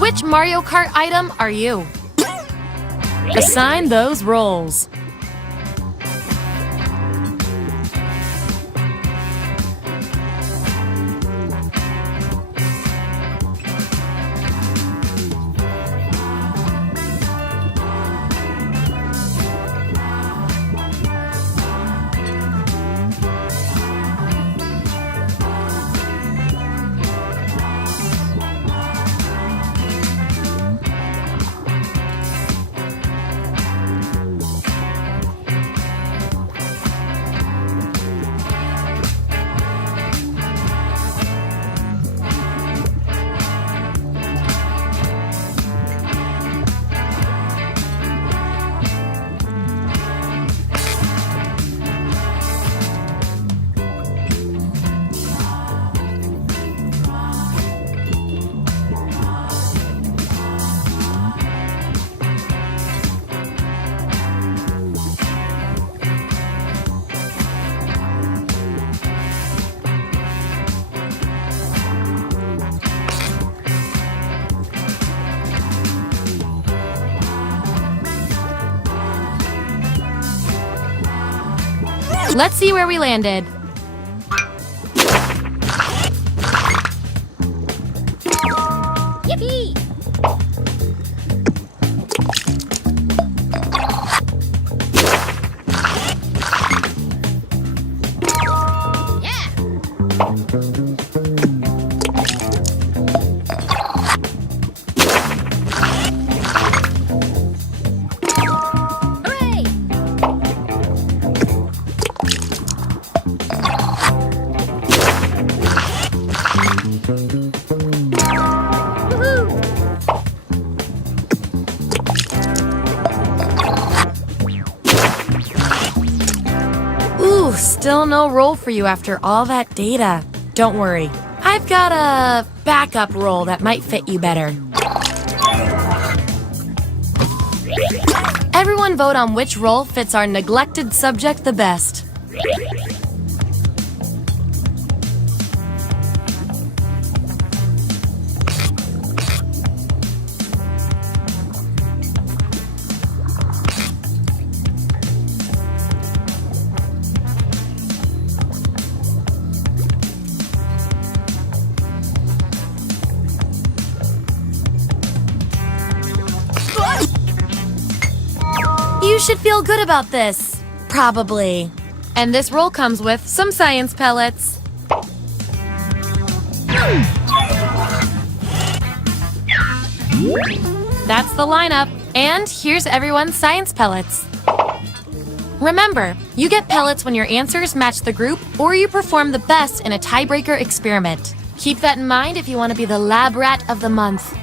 Which Mario Kart item are you? Assign those roles. Let's see where we landed. Yippee! Ooh, still no roll for you after all that data. Don't worry, I've got a backup roll that might fit you better. Everyone vote on which roll fits our neglected subject the best. should feel good about this. Probably. And this roll comes with some science pellets. That's the lineup. And here's everyone's science pellets. Remember, you get pellets when your answers match the group or you perform the best in a tiebreaker experiment. Keep that in mind if you want to be the lab rat of the month.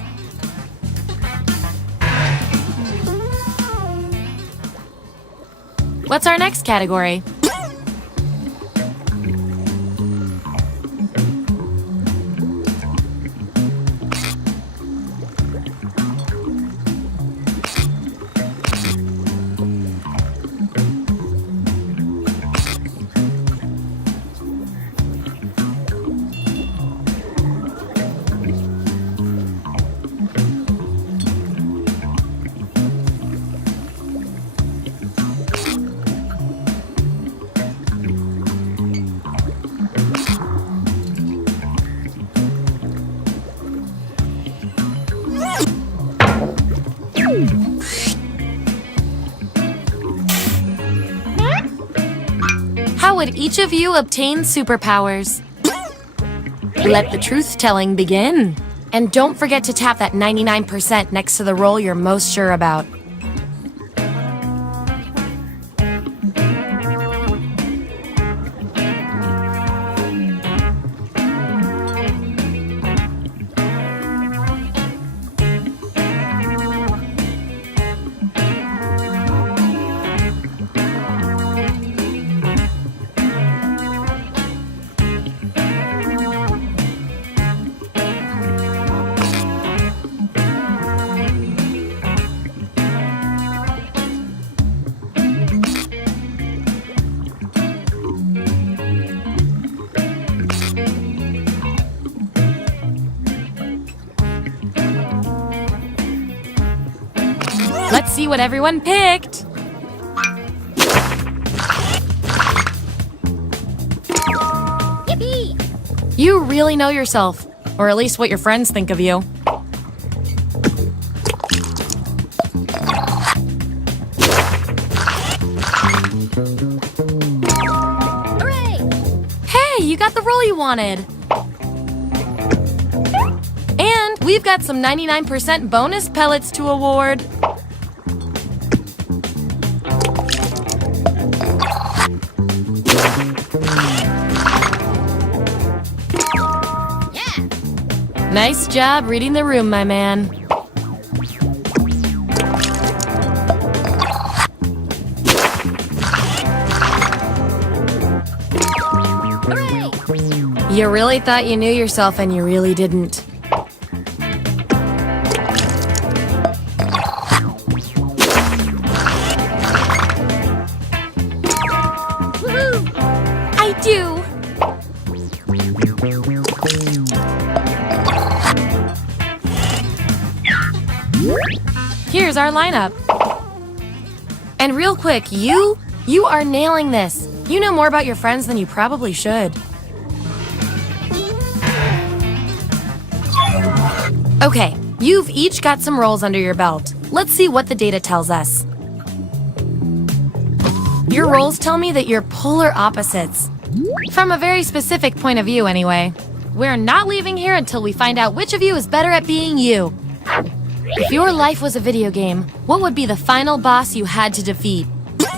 What's our next category? How would each of you obtain superpowers? Let the truth-telling begin. And don't forget to tap that 99% next to the roll you're most sure about. Let's see what everyone picked. Yippee! You really know yourself, or at least what your friends think of you. Hooray! Hey, you got the roll you wanted. And we've got some 99% bonus pellets to award. Nice job reading the room, my man. Hooray! You really thought you knew yourself and you really didn't. Woohoo! I do! Here's our lineup. And real quick, you are nailing this. You know more about your friends than you probably should. Okay, you've each got some rolls under your belt. Let's see what the data tells us. Your rolls tell me that you're polar opposites. From a very specific point of view, anyway. We're not leaving here until we find out which of you is better at being you. If your life was a video game, what would be the final boss you had to defeat?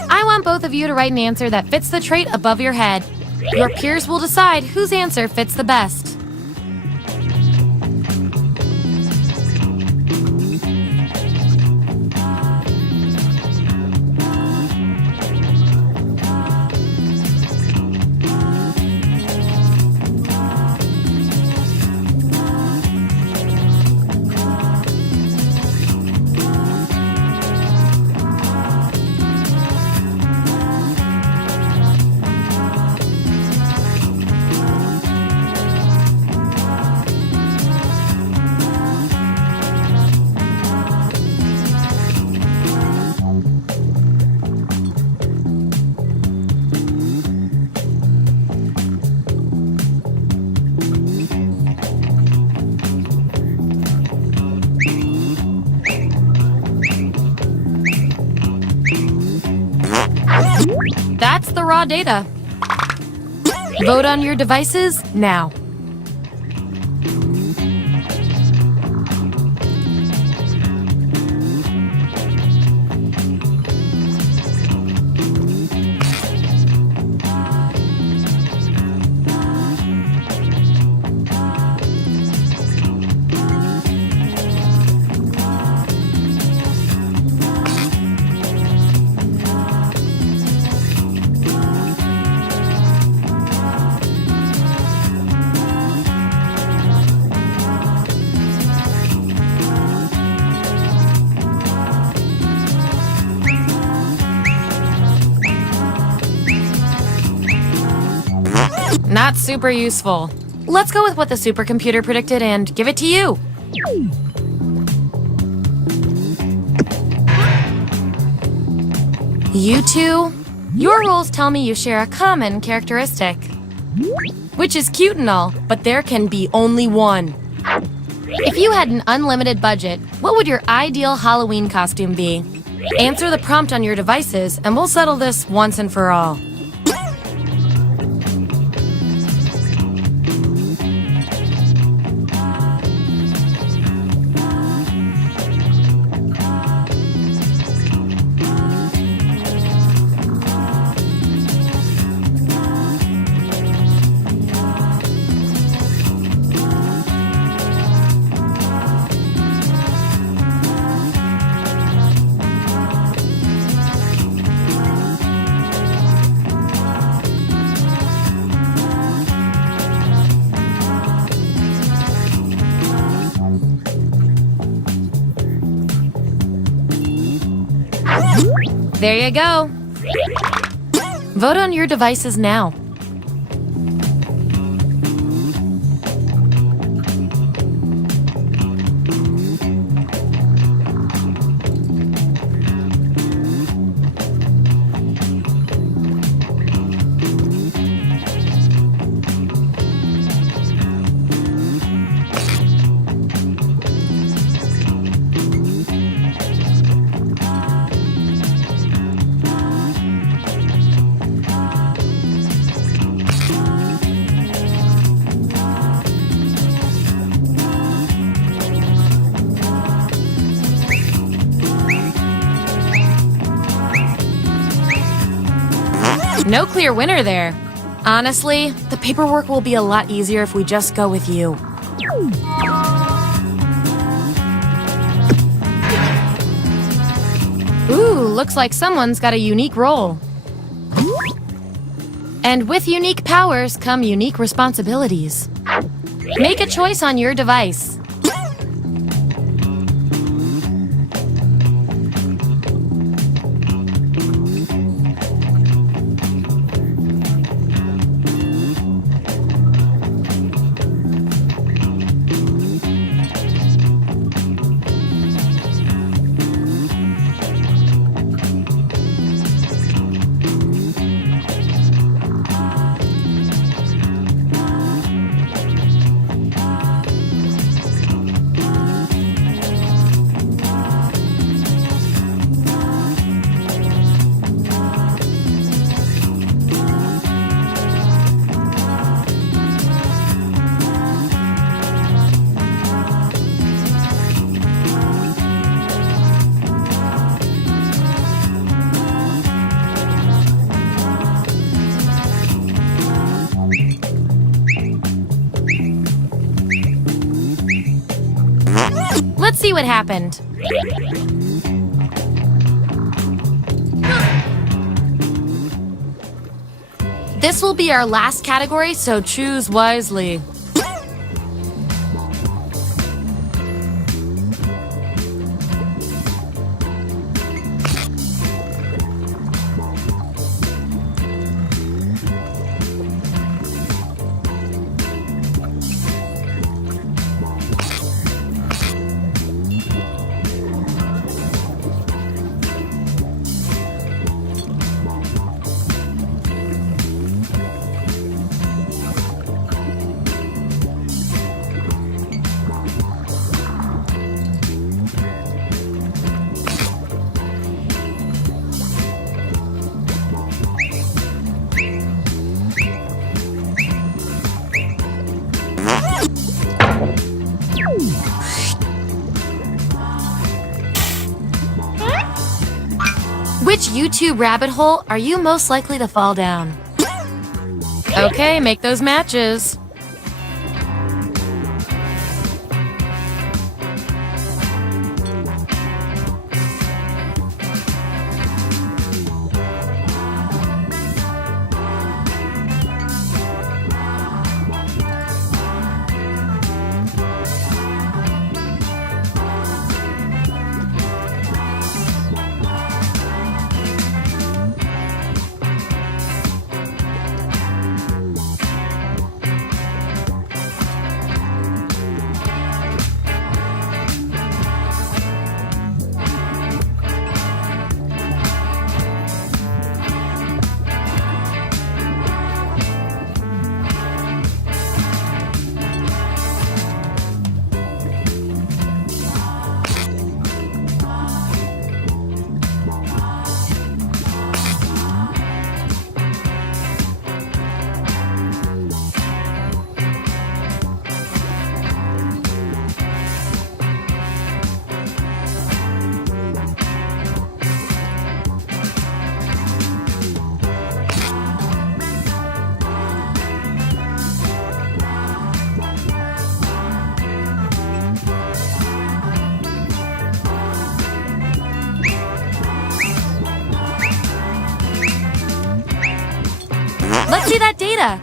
I want both of you to write an answer that fits the trait above your head. Your peers will decide whose answer fits the best. That's the raw data. Vote on your devices now. Not super useful. Let's go with what the supercomputer predicted and give it to you. You two, your roles tell me you share a common characteristic. Which is cute and all, but there can be only one. If you had an unlimited budget, what would your ideal Halloween costume be? Answer the prompt on your devices and we'll settle this once and for all. There you go. Vote on your devices now. No clear winner there. Honestly, the paperwork will be a lot easier if we just go with you. Ooh, looks like someone's got a unique role. And with unique powers come unique responsibilities. Make a choice on your device. Let's see what happened. This will be our last category, so choose wisely. Which YouTube rabbit hole are you most likely to fall down? Okay, make those matches. Let's see that data.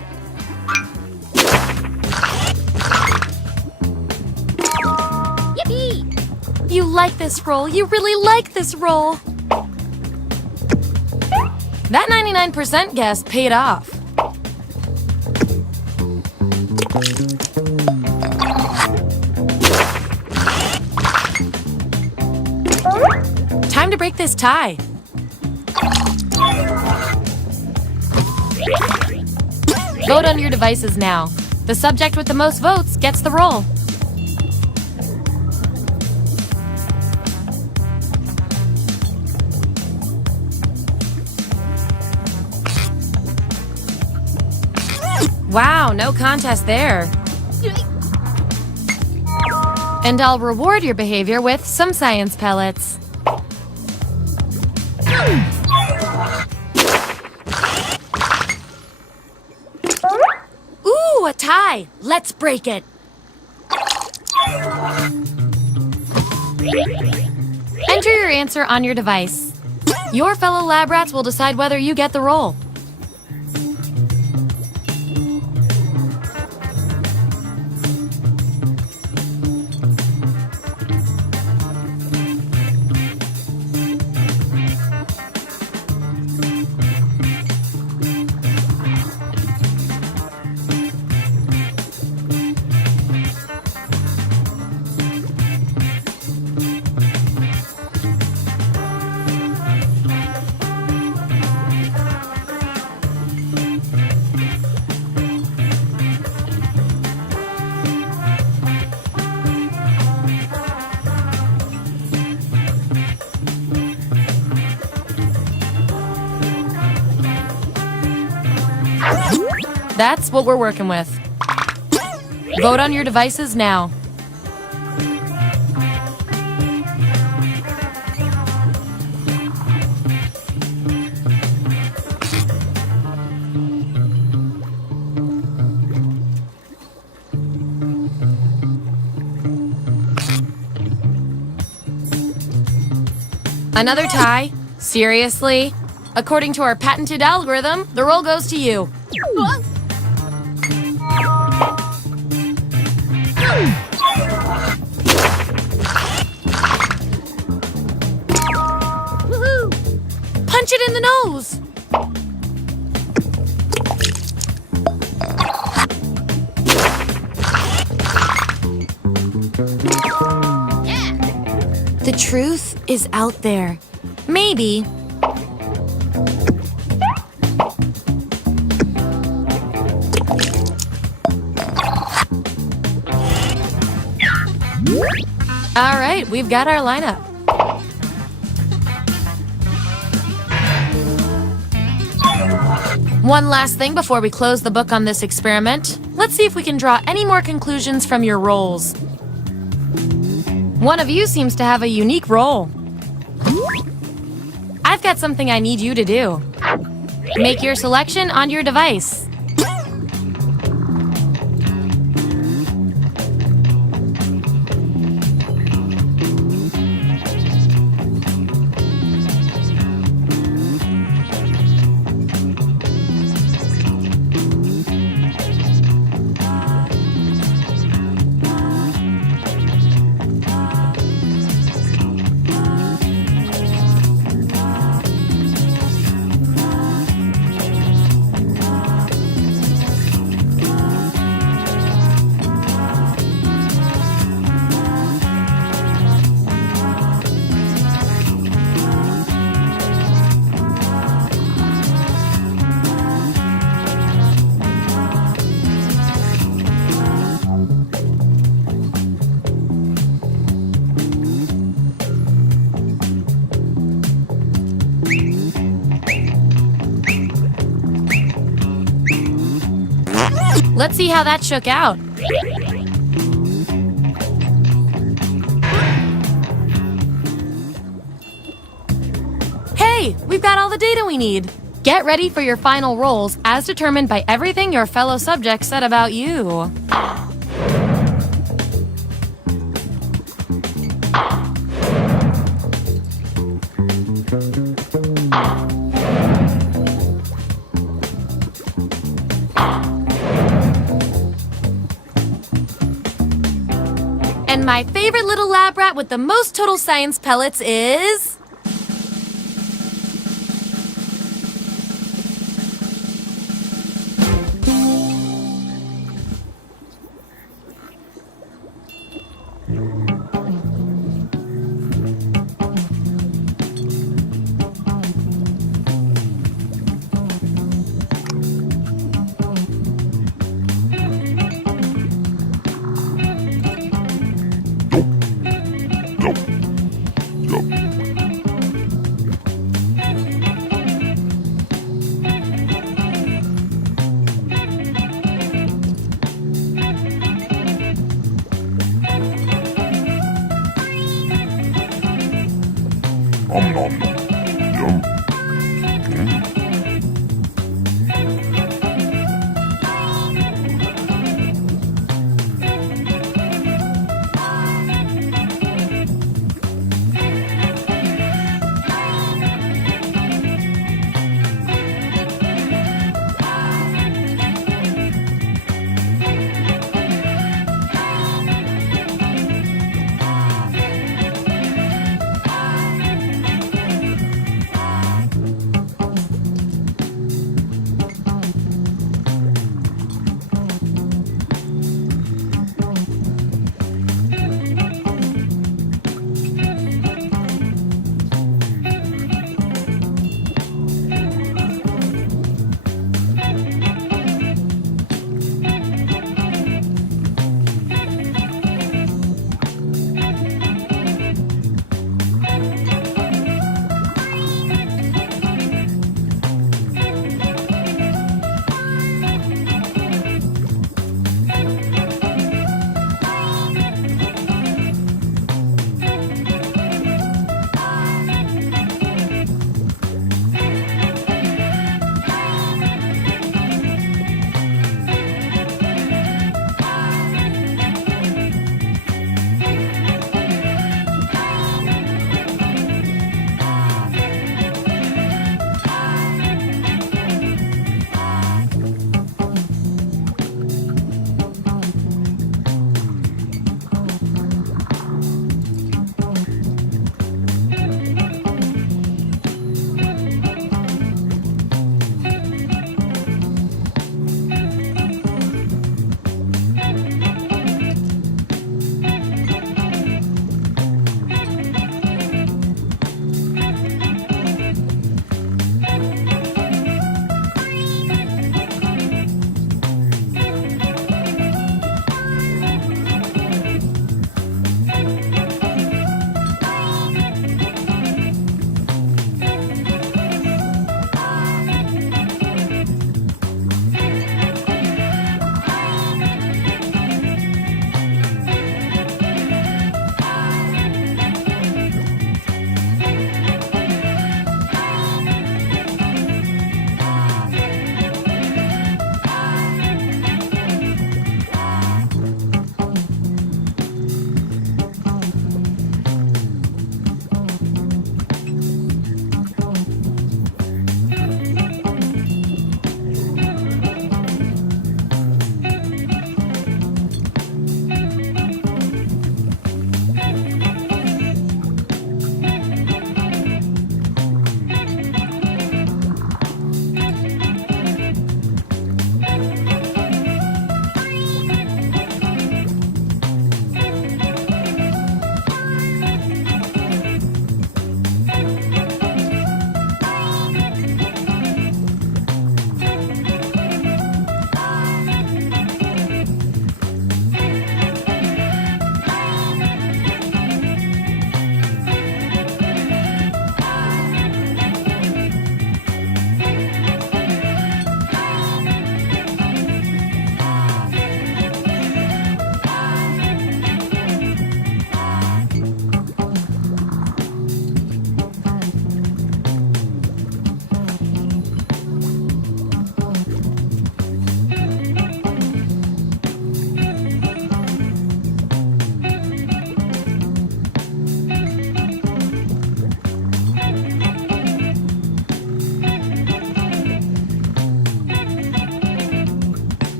Yippee! You like this roll. You really like this roll. That 99% guess paid off. Time to break this tie. Vote on your devices now. The subject with the most votes gets the roll. Wow, no contest there. And I'll reward your behavior with some science pellets. Ooh, a tie! Let's break it. Enter your answer on your device. Your fellow lab rats will decide whether you get the roll. That's what we're working with. Vote on your devices now. Another tie? Seriously? According to our patented algorithm, the roll goes to you. Punch it in the nose! The truth is out there. Maybe. All right, we've got our lineup. One last thing before we close the book on this experiment. Let's see if we can draw any more conclusions from your rolls. One of you seems to have a unique roll. I'd I've got something I need you to do. Make your selection on your device. Let's see how that shook out. Hey, we've got all the data we need. Get ready for your final rolls as determined by everything your fellow subjects said about you. And my favorite little lab rat with the most total science pellets is... Nom nom. Yum.